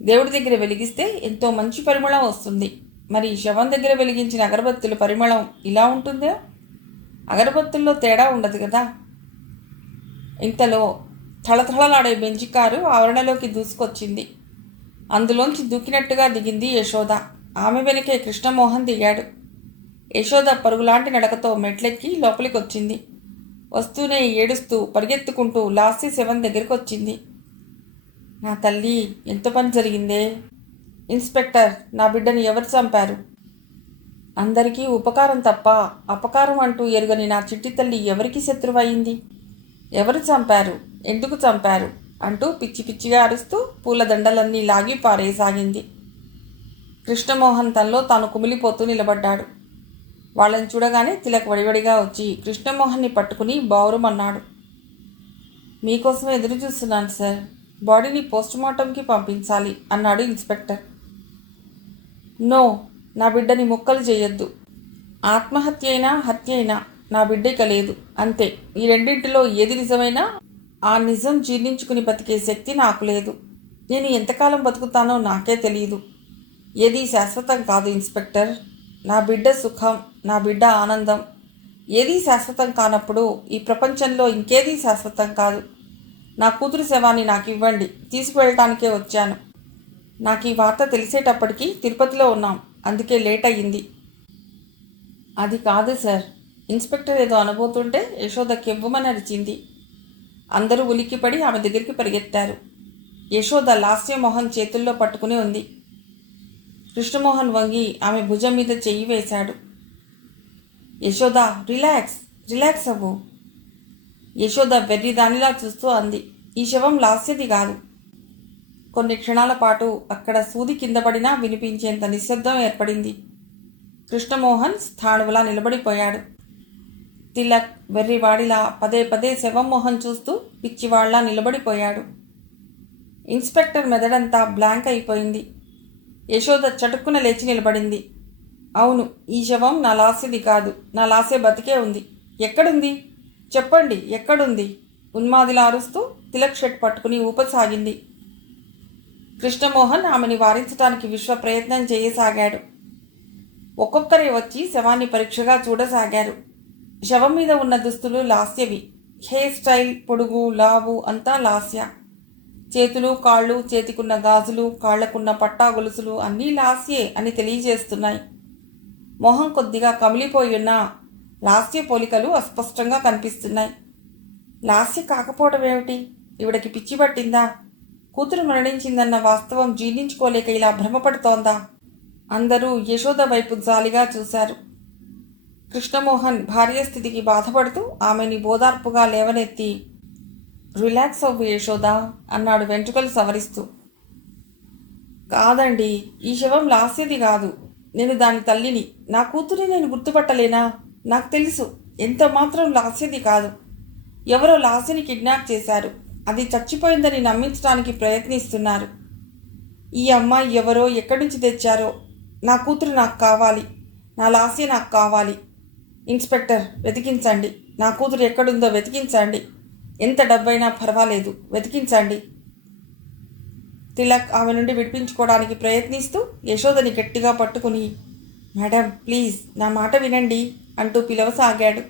దేవుడి దగ్గర వెలిగిస్తే ఎంతో మంచి పరిమళం వస్తుంది. మరి శవం దగ్గర వెలిగించిన అగరబత్తుల పరిమళం ఇలా ఉంటుందా? అగరబత్తుల్లో తేడా ఉండదు కదా. ఇంతలో థళథళలాడే బెంజి కారు ఆవరణలోకి దూసుకొచ్చింది. అందులోంచి దూకినట్టుగా దిగింది యశోద. ఆమె వెనకే కృష్ణమోహన్ దిగాడు. యశోద పరుగులాంటి నడకతో మెట్లెక్కి లోపలికి వచ్చింది. వస్తూనే ఏడుస్తూ పరిగెత్తుకుంటూ లాస్య శవం దగ్గరికి వచ్చింది. నా తల్లి, ఎంత పని జరిగిందే! ఇన్స్పెక్టర్, నా బిడ్డని ఎవరు చంపారు? అందరికీ ఉపకారం తప్ప అపకారం అంటూ ఎరుగని నా చిట్టి తల్లి ఎవరికి శత్రువయింది? ఎవరు చంపారు? ఎందుకు చంపారు? అంటూ పిచ్చి పిచ్చిగా అరుస్తూ పూలదండలన్నీ లాగి పారేసాగింది. కృష్ణమోహన్ తనలో తాను కుమిలిపోతూ నిలబడ్డాడు. వాళ్ళని చూడగానే తిలక్ వడివడిగా వచ్చి కృష్ణమోహన్ని పట్టుకుని బావురమన్నాడు. మీకోసమే ఎదురు చూస్తున్నాను సార్. బాడీని పోస్టుమార్టంకి పంపించాలి అన్నాడు ఇన్స్పెక్టర్. నో, నా బిడ్డని ముక్కలు చేయొద్దు. ఆత్మహత్య అయినా హత్య అయినా నా బిడ్డ ఇక లేదు, అంతే. ఈ రెండింటిలో ఏది నిజమైనా ఆ నిజం జీర్ణించుకుని బతికే శక్తి నాకు లేదు. నేను ఎంతకాలం బతుకుతానో నాకే తెలియదు. ఏదీ శాశ్వతం కాదు ఇన్స్పెక్టర్. నా బిడ్డ సుఖం, నా బిడ్డ ఆనందం ఏదీ శాశ్వతం కానప్పుడు ఈ ప్రపంచంలో ఇంకేదీ శాశ్వతం కాదు. నా కూతురు శవాన్ని నాకు ఇవ్వండి, తీసుకువెళ్ళటానికే వచ్చాను. నాకు ఈ వార్త తెలిసేటప్పటికీ తిరుపతిలో ఉన్నాం, అందుకే లేట్ అయ్యింది. అది కాదు సార్. ఇన్స్పెక్టర్ ఏదో అనబోతుంటే యశోద కెవ్వుమని అరిచింది. అందరూ ఉలిక్కిపడి ఆమె దగ్గరికి పరిగెత్తారు. యశోద లాస్యమోహన్ చేతుల్లో పట్టుకుని ఉంది. కృష్ణమోహన్ వంగి ఆమె భుజం మీద చెయ్యి వేశాడు. యశోద, రిలాక్స్, రిలాక్స్ అవ్వు. యశోద వెర్రి దానిలా చూస్తూ అంది. ఈ శవం లాస్యది కాదు. కొన్ని క్షణాల పాటు అక్కడ సూది కింద పడినా వినిపించేంత నిశ్శబ్దం ఏర్పడింది. కృష్ణమోహన్ స్థాణువులా నిలబడిపోయాడు. తిలక్ వెర్రివాడిలా పదే పదే శవం మొహం చూస్తూ పిచ్చివాళ్లా నిలబడిపోయాడు. ఇన్స్పెక్టర్ మెదడంతా బ్లాంక్ అయిపోయింది. యశోద చటుక్కున లేచి నిలబడింది. అవును, ఈ శవం నా లాస్యది కాదు. నా లాస్య బతికే ఉంది. ఎక్కడుంది? చెప్పండి, ఎక్కడుంది? ఉన్మాదిలా అరుస్తూ తిలక్ షర్ట్ పట్టుకుని ఊపసాగింది. కృష్ణమోహన్ ఆమెని వారించడానికి విశ్వ ప్రయత్నం చేయసాగాడు. ఒక్కొక్కరే వచ్చి శవాన్ని పరీక్షగా చూడసాగారు. శవం మీద ఉన్న దుస్తులు లాస్యవి. హెయిర్ స్టైల్, పొడుగు, లావు అంతా లాస్య. చేతులు, కాళ్ళు, చేతికున్న గాజులు, కాళ్లకున్న పట్టా గొలుసులు అన్నీ లాస్యే అని తెలియజేస్తున్నాయి. మొహం కొద్దిగా కమిలిపోయున్న లాస్య పోలికలు అస్పష్టంగా కనిపిస్తున్నాయి. లాస్య కాకపోవడం ఏమిటి? ఇవిడకి పిచ్చి పట్టిందా? కూతురు మరణించిందన్న వాస్తవం జీర్ణించుకోలేక ఇలా భ్రమపడుతోందా? అందరూ యశోద వైపు జాలిగా చూశారు. కృష్ణమోహన్ భార్య స్థితికి బాధపడుతూ ఆమెని బోదార్పుగా లేవనెత్తి, రిలాక్స్ అవ్వు యశోద అన్నాడు వెంట్రుకలు సవరిస్తూ. కాదండి, ఈ శవం లాస్యది కాదు. నేను దాని తల్లిని. నా కూతురి నేను గుర్తుపట్టలేనా? నాకు తెలుసు, ఎంత మాత్రం లాస్యది కాదు. ఎవరో లాస్యని కిడ్నాప్ చేశారు. అది చచ్చిపోయిందని నమ్మించడానికి ప్రయత్నిస్తున్నారు. ఈ అమ్మాయి ఎవరో ఎక్కడి నుంచి తెచ్చారో. నా కూతురు నాకు కావాలి. నా లాస్య నాకు కావాలి. ఇన్స్పెక్టర్, వెతికించండి. నా కూతురు ఎక్కడుందో వెతికించండి. ఎంత డబ్బైనా పర్వాలేదు, వెతికించండి. తిలక్ ఆమె నుండి విడిపించుకోవడానికి ప్రయత్నిస్తూ యశోదని గట్టిగా పట్టుకుని, మేడం ప్లీజ్ నా మాట వినండి అంటూ పిలవసాగాడు.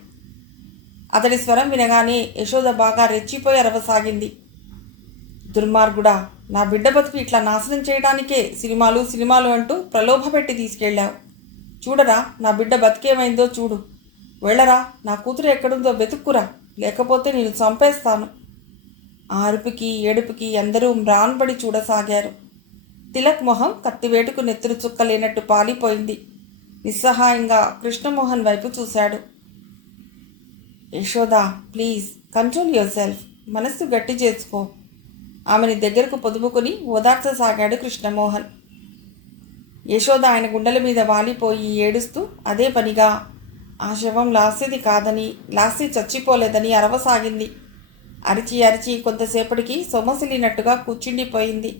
అతడి స్వరం వినగానే యశోద బాగా రెచ్చిపోయి అరవసాగింది. దుర్మార్గుడా, నా బిడ్డ బతుకు ఇట్లా నాశనం చేయడానికే సినిమాలు అంటూ ప్రలోభపెట్టి తీసుకెళ్ళావు. చూడరా, నా బిడ్డ బతికేమైందో చూడు. వెళ్ళరా, నా కూతురు ఎక్కడుందో వెతుక్కురా, లేకపోతే నేను చంపేస్తాను. ఆ అరుపుకి ఏడుపుకి అందరూ మ్రాన్బడి చూడసాగారు. తిలక్ మొహం కత్తివేటుకు నెత్తురు చుక్కలేనట్టు పాలిపోయింది. నిస్సహాయంగా కృష్ణమోహన్ వైపు చూశాడు. Yashoda, please control your self. మనస్సు గట్టి చేసుకో. ఆమెని దగ్గరకు పొదుపుకుని ఓదార్చసాగాడు కృష్ణమోహన్. యశోద ఆయన గుండెల మీద వాలిపోయి ఏడుస్తూ అదే పనిగా ఆ శవం లాస్యది కాదని, లాస్య చచ్చిపోలేదని అరవసాగింది. అరిచి అరిచి కొంతసేపటికి సొమ్మసిల్లినట్టుగా కూర్చుండిపోయింది.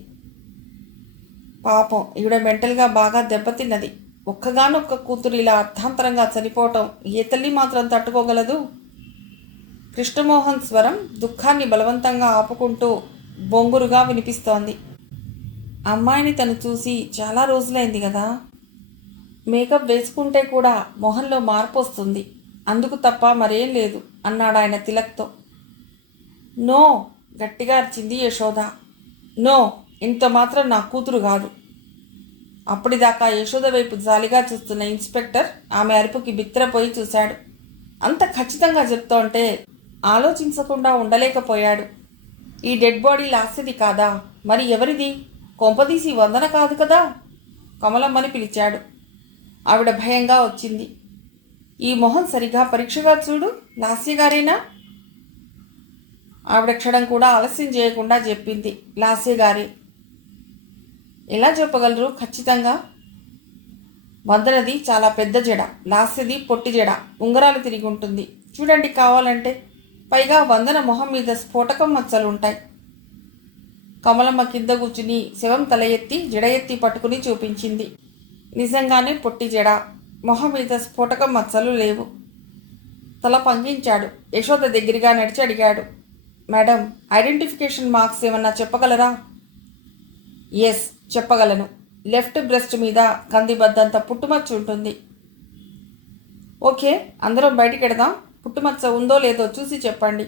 పాపం ఈవిడ మెంటల్గా బాగా దెబ్బతిన్నది. ఒక్కగానొక్క కూతురు ఇలా అర్థాంతరంగా చనిపోవటం ఏ తల్లి మాత్రం తట్టుకోగలదు? కృష్ణమోహన్ స్వరం దుఃఖాన్ని బలవంతంగా ఆపుకుంటూ బొంగురుగా వినిపిస్తోంది. అమ్మాయిని తను చూసి చాలా రోజులైంది కదా. మేకప్ వేసుకుంటే కూడా మొహంలో మార్పు వస్తుంది, అందుకు తప్ప మరేం లేదు అన్నాడు ఆయన తిలక్తో. నో, గట్టిగా అరిచింది యశోద. నో, ఇంత మాత్రం నా కూతురు కాదు. అప్పటిదాకా యశోద వైపు జాలిగా చూస్తున్న ఇన్స్పెక్టర్ ఆమె అరుపుకి బిత్తరపోయి చూశాడు. అంత ఖచ్చితంగా చెప్తోంటే ఆలోచించకుండా ఉండలేకపోయాడు. ఈ డెడ్ బాడీ లాస్యది కాదా? మరి ఎవరిది? కొంపదీసి వందన కాదు కదా? కమలమ్మని పిలిచాడు. ఆవిడ భయంగా వచ్చింది. ఈ మొహం సరిగా పరీక్షగా చూడు, లాస్యగారేనా? ఆవిడ క్షణం కూడా ఆలస్యం చేయకుండా చెప్పింది, లాస్యగారే. ఎలా చెప్పగలరు ఖచ్చితంగా? వందనది చాలా పెద్ద జడ, లాస్యది పొట్టి జడ, ఉంగరాలు తిరిగి ఉంటుంది. చూడండి కావాలంటే. పైగా వందన మొహం మీద స్ఫోటకం మచ్చలుంటాయి. కమలమ్మ కింద కూర్చుని శవం తల ఎత్తి జడ ఎత్తి పట్టుకుని చూపించింది. నిజంగానే పొట్టి జడ, మొహం మీద స్ఫోటకం మచ్చలు లేవు. తల పంగించాడు. యశోద దగ్గరగా నడిచి అడిగాడు, మేడం, ఐడెంటిఫికేషన్ మార్క్స్ ఏమన్నా చెప్పగలరా? ఎస్, చెప్పగలను. లెఫ్ట్ బ్రెస్ట్ మీద కందిబద్దంత పుట్టుమచ్చ ఉంటుంది. ఓకే, అందరం బయటికి వెడదాం. పుట్టుమచ్చ ఉందో లేదో చూసి చెప్పండి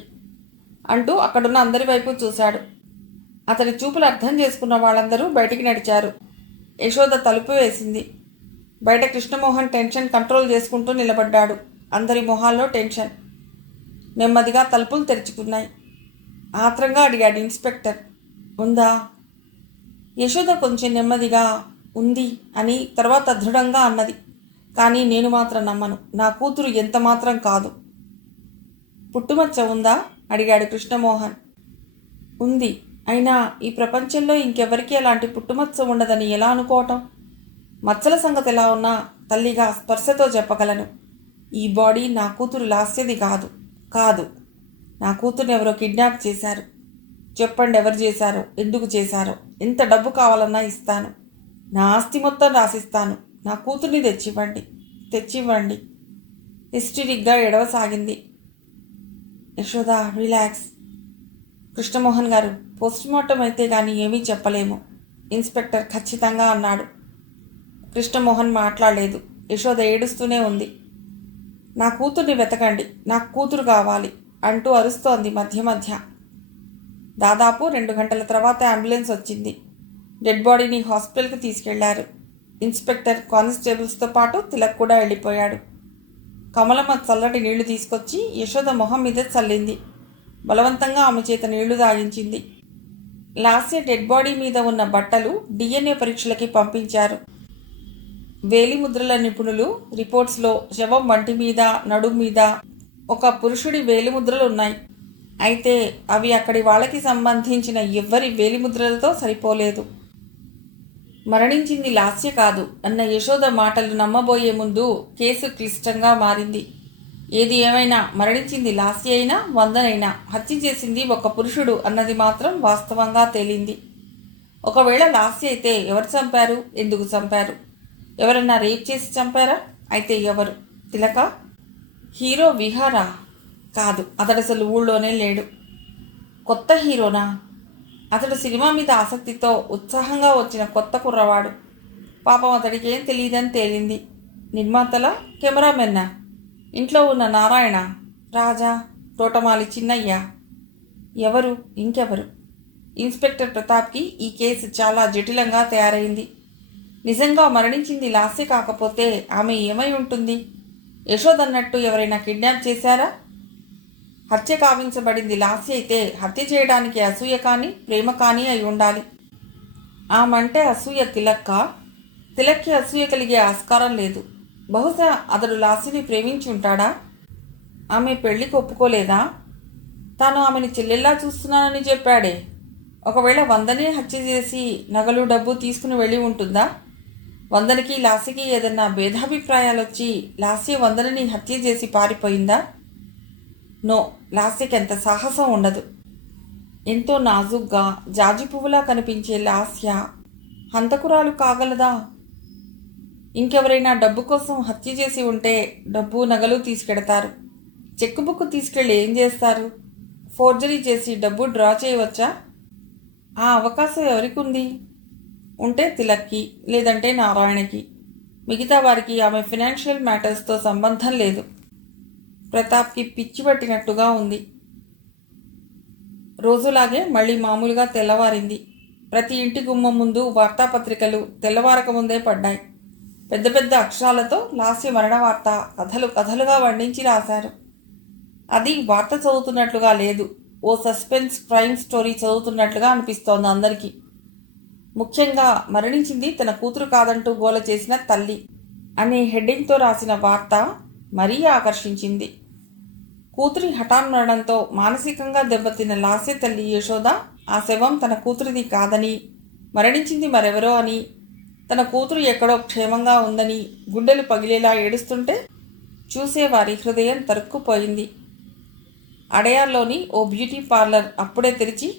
అంటూ అక్కడున్న అందరి వైపు చూశాడు. అతడి చూపులు అర్థం చేసుకున్న వాళ్ళందరూ బయటికి నడిచారు. యశోద తలుపు వేసింది. బయట కృష్ణమోహన్ టెన్షన్ కంట్రోల్ చేసుకుంటూ నిలబడ్డాడు. అందరి మొహాల్లో టెన్షన్. నెమ్మదిగా తలుపులు తెరుచుకున్నాయి. ఆత్రంగా అడిగాడు ఇన్స్పెక్టర్, ఉందా? యశోద కొంచెం నెమ్మదిగా ఉంది అని తర్వాత దృఢంగా అన్నది. కానీ నేను మాత్రం నమ్మను. నా కూతురు ఎంత మాత్రం కాదు. పుట్టుమచ్చ ఉందా? అడిగాడు కృష్ణమోహన్. ఉంది. అయినా ఈ ప్రపంచంలో ఇంకెవరికీ అలాంటి పుట్టుమచ్చ ఉండదని ఎలా అనుకోవటం? మచ్చల సంగతి ఎలా ఉన్నా తల్లిగా స్పర్శతో చెప్పగలను. ఈ బాడీ నా కూతురు లాస్యది కాదు. కాదు, నా కూతురుని ఎవరో కిడ్నాప్ చేశారు. చెప్పండి, ఎవరు చేశారో, ఎందుకు చేశారో, ఎంత డబ్బు కావాలన్నా ఇస్తాను. నా ఆస్తి మొత్తం రాసిస్తాను. నా కూతుర్ని తెచ్చివ్వండి. హిస్టరిక్గా ఎడవసాగింది. యశోద, రిలాక్స్. కృష్ణమోహన్ గారు, పోస్ట్మార్టం అయితే కానీ ఏమీ చెప్పలేము, ఇన్స్పెక్టర్ ఖచ్చితంగా అన్నాడు. కృష్ణమోహన్ మాట్లాడలేదు. యశోద ఏడుస్తూనే ఉంది. నా కూతుర్ని వెతకండి, నాకు కూతురు కావాలి అంటూ అరుస్తోంది మధ్య మధ్య. దాదాపు 2 గంటల తర్వాత అంబులెన్స్ వచ్చింది. డెడ్ బాడీని హాస్పిటల్కి తీసుకెళ్లారు. ఇన్స్పెక్టర్, కానిస్టేబుల్స్తో పాటు తిలక్ కూడా వెళ్ళిపోయాడు. కమలమ్మ చల్లటి నీళ్లు తీసుకొచ్చి యశోద మొహం మీద చల్లింది. బలవంతంగా ఆమె చేత నీళ్లు తాగించింది. లాస్య డెడ్ బాడీ మీద ఉన్న బట్టలు DNA పరీక్షలకి పంపించారు. వేలిముద్రల నిపుణులు రిపోర్ట్స్లో శవం వంటి మీద, నడుం మీద ఒక పురుషుడి వేలిముద్రలు ఉన్నాయి. అయితే అవి అక్కడి వాళ్ళకి సంబంధించిన ఎవ్వరి వేలిముద్రలతో సరిపోలేదు. మరణించింది లాస్య కాదు అన్న యశోద మాటలు నమ్మబోయే ముందు కేసు క్లిష్టంగా మారింది. ఏది ఏమైనా మరణించింది లాస్య అయినా, వందనైనా హత్య చేసింది ఒక పురుషుడు అన్నది మాత్రం వాస్తవంగా తేలింది. ఒకవేళ లాస్య అయితే ఎవరు చంపారు? ఎందుకు చంపారు? ఎవరన్నా రేప్ చేసి చంపారా? అయితే ఎవరు? తిలక? హీరో విహారా? కాదు, అతడు అసలు ఊళ్ళోనే లేడు. కొత్త హీరోనా? అతడు సినిమా మీద ఆసక్తితో ఉత్సాహంగా వచ్చిన కొత్త కుర్రవాడు. పాపం అతడికి ఏం తెలియదని తేలింది. నిర్మాతల, కెమెరామెన్నా? ఇంట్లో ఉన్న నారాయణ, రాజా, తోటమాలి చిన్నయ్య? ఎవరు? ఇంకెవరు? ఇన్స్పెక్టర్ ప్రతాప్కి ఈ కేసు చాలా జటిలంగా తయారైంది. నిజంగా మరణించింది లాస్య కాకపోతే ఆమె ఏమై ఉంటుంది? యశోదన్నట్టు ఎవరైనా కిడ్నాప్ చేశారా? హత్య కావించబడింది లాస్య అయితే హత్య చేయడానికి అసూయ కానీ, ప్రేమ కానీ అయి ఉండాలి. ఆమంటే అసూయ తిలక్కి అసూయ కలిగే ఆస్కారం లేదు. బహుశా అతడు లాస్యని ప్రేమించి ఉంటాడా? ఆమె పెళ్లికి ఒప్పుకోలేదా? తాను ఆమెను చెల్లెల్లా చూస్తున్నానని చెప్పాడే. ఒకవేళ వందనే హత్య చేసి నగలు డబ్బు తీసుకుని వెళ్ళి ఉంటుందా? వందనకి లాస్యకి ఏదన్నా భేదాభిప్రాయాలు వచ్చి లాస్య వందనని హత్య చేసి పారిపోయిందా? నో, లాస్యకి ఎంత సాహసం ఉండదు. ఎంతో నాజుగ్గా జాజి పువ్వులా కనిపించే లాస్య హంతకురాలు కాగలదా? ఇంకెవరైనా డబ్బు కోసం హత్య చేసి ఉంటే డబ్బు నగలు తీసుకెడతారు. చెక్ బుక్ తీసుకెళ్ళి ఏం చేస్తారు? ఫోర్జరీ చేసి డబ్బు డ్రా చేయవచ్చా? ఆ అవకాశం ఎవరికి ఉంది? ఉంటే తిలక్కి, లేదంటే నారాయణకి. మిగతా వారికి ఆమె ఫినాన్షియల్ మ్యాటర్స్తో సంబంధం లేదు. ప్రతాప్కి పిచ్చి పట్టినట్టుగా ఉంది. రోజులాగే మళ్ళీ మామూలుగా తెల్లవారింది. ప్రతి ఇంటి గుమ్మం ముందు వార్తాపత్రికలు తెల్లవారక ముందే పడ్డాయి. పెద్ద పెద్ద అక్షరాలతో లాస్య మరణ వార్త కథలు కథలుగా వండించి రాశారు. అది వార్త చదువుతున్నట్లుగా లేదు, ఓ సస్పెన్స్ క్రైమ్ స్టోరీ చదువుతున్నట్లుగా అనిపిస్తోంది అందరికీ. ముఖ్యంగా మరణించింది తన కూతురు కాదంటూ గోల చేసిన తల్లి అనే హెడ్డింగ్తో రాసిన వార్త మరీ ఆకర్షించింది. కూతురి హఠాన్మరణంతో మానసికంగా దెబ్బతిన్న లాస్య తల్లి యశోద ఆ శవం తన కూతురిది కాదని, మరణించింది మరెవరో అని, తన కూతురు ఎక్కడో క్షేమంగా ఉందని గుండెలు పగిలేలా ఏడుస్తుంటే చూసేవారి హృదయం తరుక్కుపోయింది. అడయార్లోని ఓ బ్యూటీ పార్లర్ అప్పుడే తెరిచి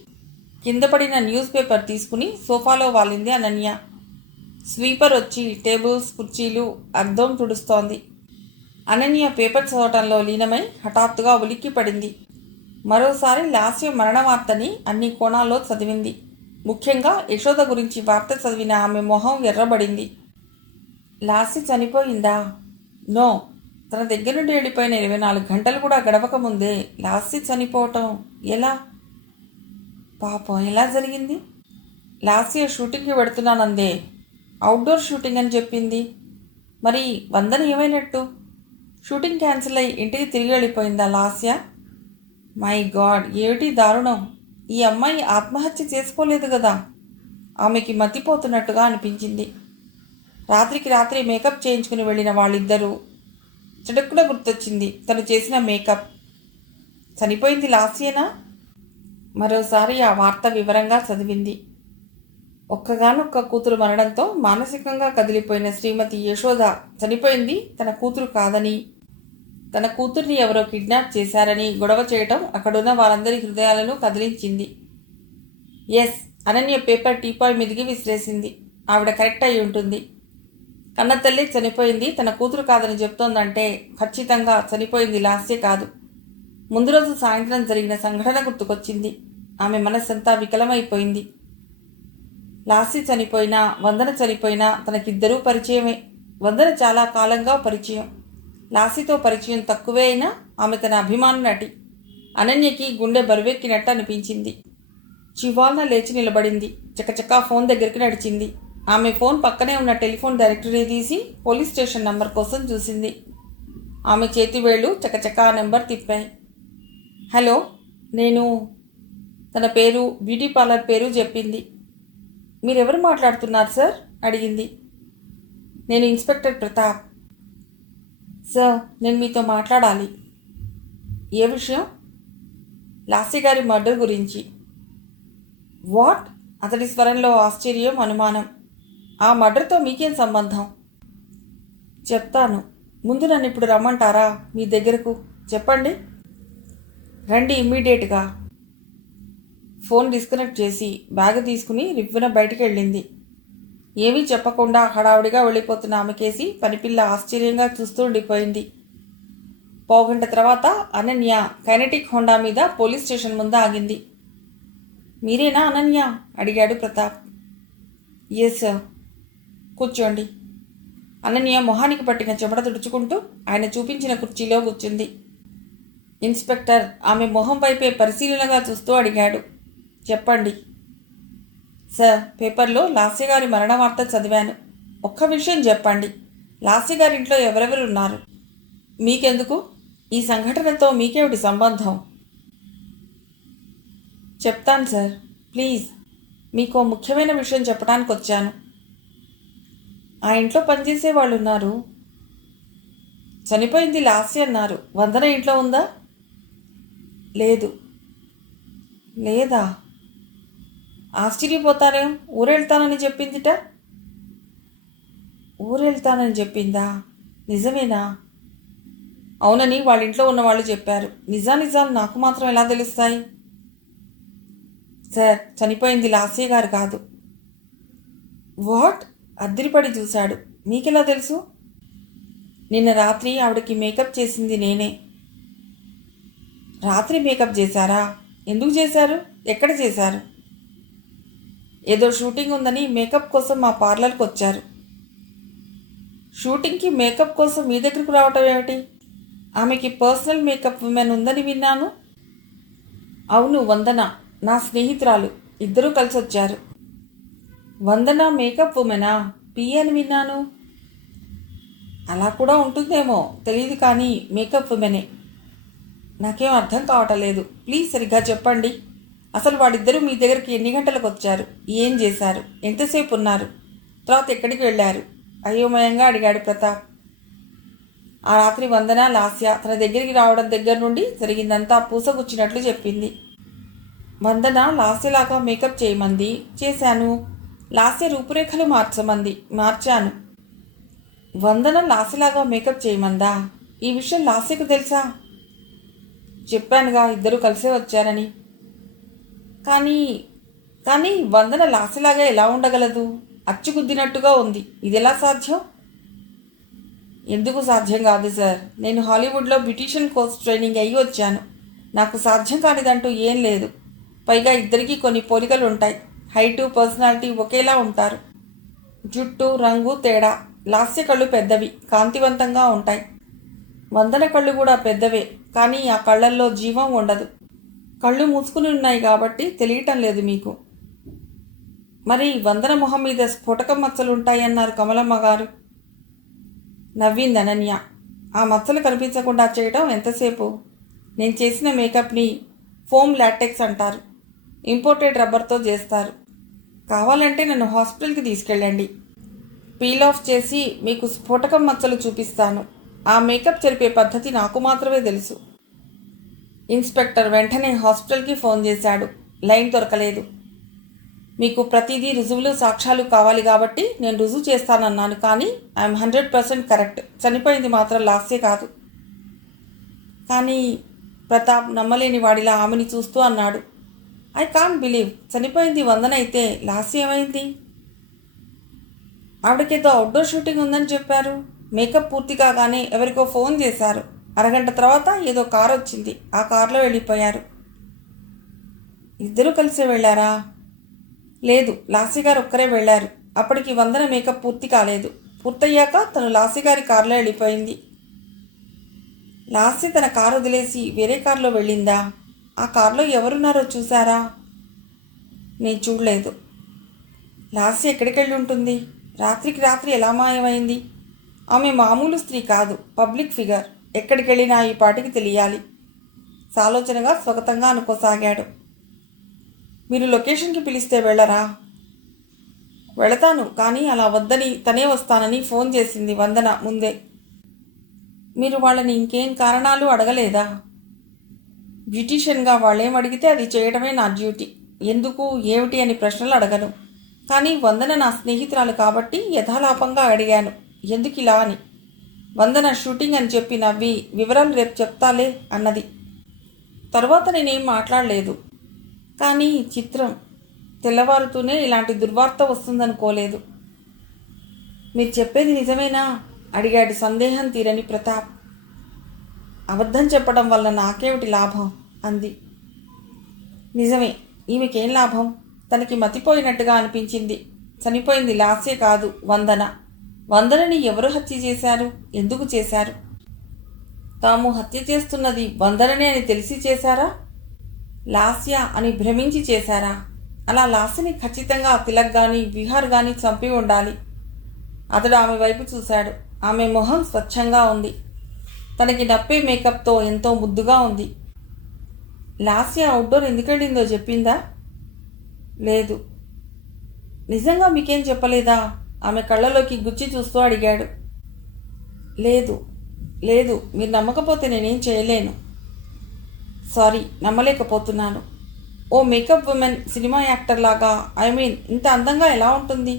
కింద పడిన న్యూస్ పేపర్ తీసుకుని సోఫాలో వాలింది అనన్య. స్వీపర్ వచ్చి టేబుల్స్ కుర్చీలు అద్దం తుడుస్తోంది. అనన్య పేపర్ చదవటంలో లీనమై హఠాత్తుగా ఉలిక్కి పడింది. మరోసారి లాస్య మరణ వార్తని అన్ని కోణాల్లో చదివింది. ముఖ్యంగా యశోద గురించి వార్త చదివిన ఆమె మొహం ఎర్రబడింది. లాస్య చనిపోయిందా? నో, తన దగ్గర నుండి వెళ్ళిపోయిన 24 గంటలు కూడా గడవక ముందే లాస్య చనిపోవటం ఎలా? పాపం, ఎలా జరిగింది? లాస్య షూటింగ్కి వెడుతున్నానందే, అవుట్డోర్ షూటింగ్ అని చెప్పింది. మరి వందన ఏమైనట్టు? షూటింగ్ క్యాన్సిల్ అయ్యి ఇంటికి తిరిగి వెళ్ళిపోయిందా లాస్య? మై గాడ్, ఏమిటి దారుణం! ఈ అమ్మాయి ఆత్మహత్య చేసుకోలేదు కదా? ఆమెకి మతిపోతున్నట్టుగా అనిపించింది. రాత్రికి రాత్రి మేకప్ చేయించుకుని వెళ్ళిన వాళ్ళిద్దరూ. చటుక్కున గుర్తొచ్చింది తను చేసిన మేకప్. చనిపోయింది లాస్యేనా? మరోసారి ఆ వార్త వివరంగా చదివింది. ఒక్కగానొక్క కూతురు మరణంతో మానసికంగా కదిలిపోయిన శ్రీమతి యశోద చనిపోయింది తన కూతురు కాదని, తన కూతుర్ని ఎవరో కిడ్నాప్ చేశారని గొడవ చేయటం అక్కడున్న వారందరి హృదయాలను కదిలించింది. ఎస్, అనన్య పేపర్ టీపాయ్ మీదికి విసిరేసింది. ఆవిడ కరెక్ట్ అయి ఉంటుంది. కన్నతల్లి చనిపోయింది తన కూతురు కాదని చెప్తోందంటే ఖచ్చితంగా చనిపోయింది లాస్య కాదు. ముందు రోజు సాయంత్రం జరిగిన సంఘటన గుర్తుకొచ్చింది. ఆమె మనస్సంతా వికలమైపోయింది. లాస్య చనిపోయినా వందన చనిపోయినా తనకిద్దరూ పరిచయమే. వందన చాలా కాలంగా పరిచయం. లాస్యతో పరిచయం తక్కువే అయినా ఆమె తన అభిమాన నటి. అనన్యకి గుండె బరువెక్కినట్టు అనిపించింది. చివాల్న లేచి నిలబడింది. చకచకా ఫోన్ దగ్గరికి నడిచింది. ఆమె ఫోన్ పక్కనే ఉన్న టెలిఫోన్ డైరెక్టరీ తీసి పోలీస్ స్టేషన్ నంబర్ కోసం చూసింది. ఆమె చేతివేళ్లు చకచకా నెంబర్ తిప్పాయి. హలో, నేను. తన పేరు, బ్యూటీ పార్లర్ పేరు చెప్పింది. మీరెవరు మాట్లాడుతున్నారు సార్? అడిగింది. నేను ఇన్స్పెక్టర్ ప్రతాప్. సార్, నేను మీతో మాట్లాడాలి. ఏ విషయం? లాస్య గారి మర్డర్ గురించి. వాట్? అతడి స్వరంలో ఆశ్చర్యం, అనుమానం. ఆ మర్డర్తో మీకేం సంబంధం? చెప్తాను. ముందు నన్ను ఇప్పుడు రమ్మంటారా మీ దగ్గరకు? చెప్పండి. రండి ఇమ్మీడియట్గా. ఫోన్ డిస్కనెక్ట్ చేసి బ్యాగ్ తీసుకుని రివ్వున బయటికి వెళ్ళింది. ఏమీ చెప్పకుండా హడావుడిగా వెళ్ళిపోతున్న ఆమెకేసి పనిపిల్ల ఆశ్చర్యంగా చూస్తూ ఉండిపోయింది. పావుగంట తర్వాత అనన్య కైనెటిక్ హోండా మీద పోలీస్ స్టేషన్ ముందు ఆగింది. మీరేనా అనన్య? అడిగాడు ప్రతాప్. Yes sir. కూర్చోండి. అనన్య మొహానికి పట్టిన చెమట తుడుచుకుంటూ ఆయన చూపించిన కుర్చీలో కూర్చుంది. ఇన్స్పెక్టర్ ఆమె మొహం వైపే పరిశీలనగా చూస్తూ అడిగాడు. చెప్పండి. సార్, పేపర్లో లాస్య గారి మరణ వార్త చదివాను. ఒక్క విషయం చెప్పండి. లాస్య గారింట్లో ఎవరెవరు ఉన్నారు? మీకెందుకు? ఈ సంఘటనతో మీకేమిటి సంబంధం? చెప్తాను సార్, ప్లీజ్. మీకు ముఖ్యమైన విషయం చెప్పడానికి వచ్చాను. ఆ ఇంట్లో పనిచేసే వాళ్ళు ఉన్నారు. చనిపోయింది లాస్య అన్నారు. వందన ఇంట్లో ఉందా? లేదు. లేదా? ఆశ్చర్యపోతారేం, ఊరెళ్తానని చెప్పిందిట. ఊరెళ్తానని చెప్పిందా? నిజమేనా? అవునని వాళ్ళ ఇంట్లో ఉన్న వాళ్ళు చెప్పారు. నిజాలు నాకు మాత్రం ఎలా తెలుస్తాయి? సార్, చనిపోయింది లాస్య గారు కాదు. వాట్? అద్దిరిపడి చూశాడు. మీకెలా తెలుసు? నిన్న రాత్రి ఆవిడకి మేకప్ చేసింది నేనే. రాత్రి మేకప్ చేశారా? ఎందుకు చేశారు? ఎక్కడ చేశారు? ఏదో షూటింగ్ ఉందని మేకప్ కోసం మా పార్లర్కి వచ్చారు. షూటింగ్కి మేకప్ కోసం మీ దగ్గరకు రావటం ఏమిటి? ఆమెకి పర్సనల్ మేకప్ ఉమెన్ ఉందని విన్నాను. అవును, వందన నా స్నేహితురాలు. ఇద్దరూ కలిసి వచ్చారు. వందన మేకప్ ఉమెనా? పిఏ అని విన్నాను. అలా కూడా ఉంటుందేమో తెలియదు, కానీ మేకప్ ఉమెనే. నాకేం అర్థం కావటం లేదు. ప్లీజ్ సరిగ్గా చెప్పండి. అసలు వాడిద్దరూ మీ దగ్గరికి ఎన్ని గంటలకు వచ్చారు? ఏం చేశారు? ఎంతసేపు ఉన్నారు? తర్వాత ఎక్కడికి వెళ్ళారు? అయోమయంగా అడిగాడు ప్రతాప్. ఆ రాత్రి వందన లాస్య తన దగ్గరికి రావడం దగ్గర నుండి జరిగిందంతా పూసగుచ్చినట్లు చెప్పింది. వందన లాస్యలాగా మేకప్ చేయమంది, చేశాను. లాస్య రూపురేఖలు మార్చమంది, మార్చాను. వందన లాస్యలాగా మేకప్ చేయమందా? ఈ విషయం లాస్యకు తెలుసా? చెప్పానుగా, ఇద్దరూ కలిసే వచ్చారని. కానీ కానీ వందన లాస్యలాగా ఎలా ఉండగలదు? అచ్చుగుద్దినట్టుగా ఉంది. ఇది ఎలా సాధ్యం? ఎందుకు సాధ్యం కాదు సార్? నేను హాలీవుడ్లో బ్యూటీషియన్ కోర్స్ ట్రైనింగ్ అయ్యి వచ్చాను. నాకు సాధ్యం కానిదంటూ ఏం లేదు. పైగా ఇద్దరికీ కొన్ని పోలికలు ఉంటాయి. హైటు, పర్సనాలిటీ ఒకేలా ఉంటారు. జుట్టు రంగు తేడా. లాస్య కళ్ళు పెద్దవి, కాంతివంతంగా ఉంటాయి. వందన కళ్ళు కూడా పెద్దవే, కానీ ఆ కళ్ళల్లో జీవం ఉండదు. కళ్ళు మూసుకుని ఉన్నాయి కాబట్టి తెలియటం లేదు మీకు. మరి వందన మొహం మీద స్ఫోటకం మచ్చలుంటాయన్నారు కమలమ్మ గారు. నవ్వింది అనన్య. ఆ మచ్చలు కనిపించకుండా చేయటం ఎంతసేపు? నేను చేసిన మేకప్ని ఫోమ్ లాటెక్స్ అంటారు. ఇంపోర్టెడ్ రబ్బర్తో చేస్తారు. కావాలంటే నన్ను హాస్పిటల్కి తీసుకెళ్ళండి. పీల్ ఆఫ్ చేసి మీకు స్ఫోటకం మచ్చలు చూపిస్తాను. ఆ మేకప్ చెరిపే పద్ధతి నాకు మాత్రమే తెలుసు. ఇన్స్పెక్టర్ వెంటనే హాస్పిటల్కి ఫోన్ చేశాడు. లైన్ దొరకలేదు. మీకు ప్రతిదీ రుజువులు, సాక్ష్యాలు కావాలి కాబట్టి నేను రుజువు చేస్తానన్నాను, కానీ ఐఎమ్ 100% కరెక్ట్. చనిపోయింది మాత్రం లాస్యే కాదు. కానీ ప్రతాప్ నమ్మలేని వాడిలా ఆమెని చూస్తూ అన్నాడు. I can't believe. చనిపోయింది వందన అయితే లాస్య ఏమైంది? ఆవిడకేదో అవుట్డోర్ షూటింగ్ ఉందని చెప్పారు. మేకప్ పూర్తి కాగానే ఎవరికో ఫోన్ చేశారు. అరగంట తర్వాత ఏదో కారు వచ్చింది. ఆ కారులో వెళ్ళిపోయారు. ఇద్దరూ కలిసే వెళ్ళారా? లేదు, లాస్య గారు ఒక్కరే వెళ్ళారు. అప్పటికి వందన మేకప్ పూర్తి కాలేదు. పూర్తయ్యాక తను లాస్య గారి కారులో వెళ్ళిపోయింది. లాస్య తన కారు వదిలేసి వేరే కారులో వెళ్ళిందా? ఆ కారులో ఎవరున్నారో చూసారా? నేను చూడలేదు. లాస్య ఎక్కడికి వెళ్ళి ఉంటుంది? రాత్రికి రాత్రి ఎలా మాయమైంది? ఆమె మామూలు స్త్రీ కాదు, పబ్లిక్ ఫిగర్. ఎక్కడికి వెళ్ళినా ఈ పాటికి తెలియాలి. సాలోచనగా స్వగతంగా అనుకోసాగాడు. మీరు లొకేషన్కి పిలిస్తే వెళ్ళరా? వెళతాను, కానీ అలా వద్దని తనే వస్తానని ఫోన్ చేసింది వందన ముందే. మీరు వాళ్ళని ఇంకేం కారణాలు అడగలేదా? బ్యూటీషియన్గా వాళ్ళేం అడిగితే అది చేయడమే నా డ్యూటీ. ఎందుకు, ఏమిటి అని ప్రశ్నలు అడగను. కానీ వందన నా స్నేహితురాలు కాబట్టి యథాలాపంగా అడిగాను, ఎందుకు ఇలా అని. వందన షూటింగ్ అని చెప్పి నవ్వి వివరాలు రేపు చెప్తాలే అన్నది. తర్వాత నేనేం మాట్లాడలేదు. కానీ చిత్రం, తెల్లవారుతూనే ఇలాంటి దుర్వార్త వస్తుందనుకోలేదు. మీరు చెప్పేది నిజమేనా? అడిగాడు సందేహం తీరని ప్రతాప్. అబద్ధం చెప్పడం వల్ల నాకేమిటి లాభం? అంది. నిజమే. ఈమెకేం లాభం? తనకి మతిపోయినట్టుగా అనిపించింది. చనిపోయింది లాస్యే కాదు, వందన. వందనని ఎవరు హత్య చేశారు? ఎందుకు చేశారు? తాము హత్య చేస్తున్నది వందననే అని తెలిసి చేశారా? లాస్య అని భ్రమించి చేశారా? అలా లాస్యని ఖచ్చితంగా తిలక్ గాని విహార్ గాని చంపి ఉండాలి. అతడు ఆమె వైపు చూశాడు. ఆమె మొహం స్వచ్ఛంగా ఉంది. తనకి నప్పే మేకప్తో ఎంతో ముద్దుగా ఉంది. లాస్య అవుట్డోర్ ఎందుకెళ్ళిందో చెప్పిందా? లేదు. నిజంగా మీకేం చెప్పలేదా? ఆమె కళ్ళలోకి గుచ్చి చూస్తూ అడిగాడు. లేదు లేదు, మీరు నమ్మకపోతే నేనేం చేయలేను. సారీ, నమ్మలేకపోతున్నాను. ఓ మేకప్ ఉమెన్ సినిమా యాక్టర్ లాగా ఇంత అందంగా ఎలా ఉంటుంది?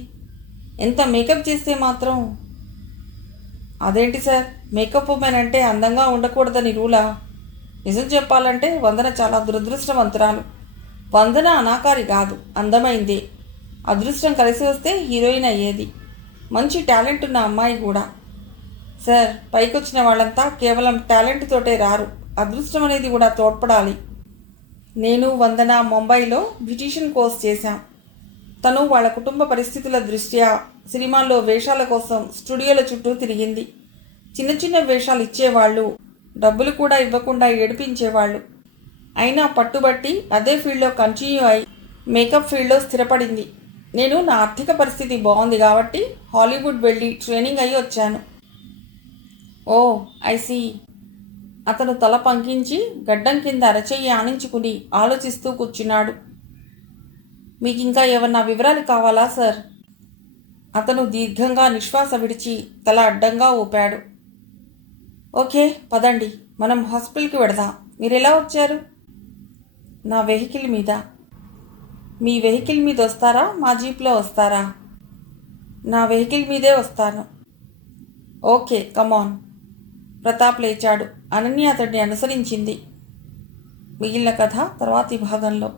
ఎంత మేకప్ చేస్తే మాత్రం. అదేంటి సార్, మేకప్ ఉమెన్ అంటే అందంగా ఉండకూడదని రూలా? నిజం చెప్పాలంటే వందన చాలా దురదృష్టవంతురాలు. వందన అనాకారి కాదు, అందమైందే. అదృష్టం కలిసి వస్తే హీరోయిన్ అయ్యేది. మంచి టాలెంట్ ఉన్న అమ్మాయి కూడా. సార్, పైకొచ్చిన వాళ్ళంతా కేవలం టాలెంట్ తోటే రారు, అదృష్టం అనేది కూడా తోడ్పడాలి. నేను వందన ముంబైలో బ్యూటీషియన్ కోర్స్ చేశాం. తను వాళ్ళ కుటుంబ పరిస్థితుల దృష్ట్యా సినిమాల్లో వేషాల కోసం స్టూడియోల చుట్టూ తిరిగింది. చిన్న చిన్న వేషాలు ఇచ్చేవాళ్ళు, డబ్బులు కూడా ఇవ్వకుండా ఏడిపించేవాళ్ళు. అయినా పట్టుబట్టి అదే ఫీల్డ్లో కంటిన్యూ అయి మేకప్ ఫీల్డ్లో స్థిరపడింది. నేను నా ఆర్థిక పరిస్థితి బాగుంది కాబట్టి హాలీవుడ్ వెళ్ళి ట్రైనింగ్ అయ్యి వచ్చాను. ఓ, ఐసీ. అతను తల పంకించి గడ్డం కింద అరచెయ్యి ఆనించుకుని ఆలోచిస్తూ కూర్చున్నాడు. మీకింకా ఏమన్నా వివరాలు కావాలా సార్? అతను దీర్ఘంగా నిశ్వాస విడిచి తల అడ్డంగా ఊపాడు. ఓకే, పదండి, మనం హాస్పిటల్కి వెడదాం. మీరెలా వచ్చారు? నా వెహికల్ మీద. మీ వెహికల్ మీద వస్తారా, మా జీప్లో వస్తారా? నా వెహికల్ మీదే వస్తాను. ఓకే, కమాన్. ప్రతాప్ లేచాడు. అనన్య అతడిని అనుసరించింది. మిగిలిన కథ తర్వాతి భాగంలో.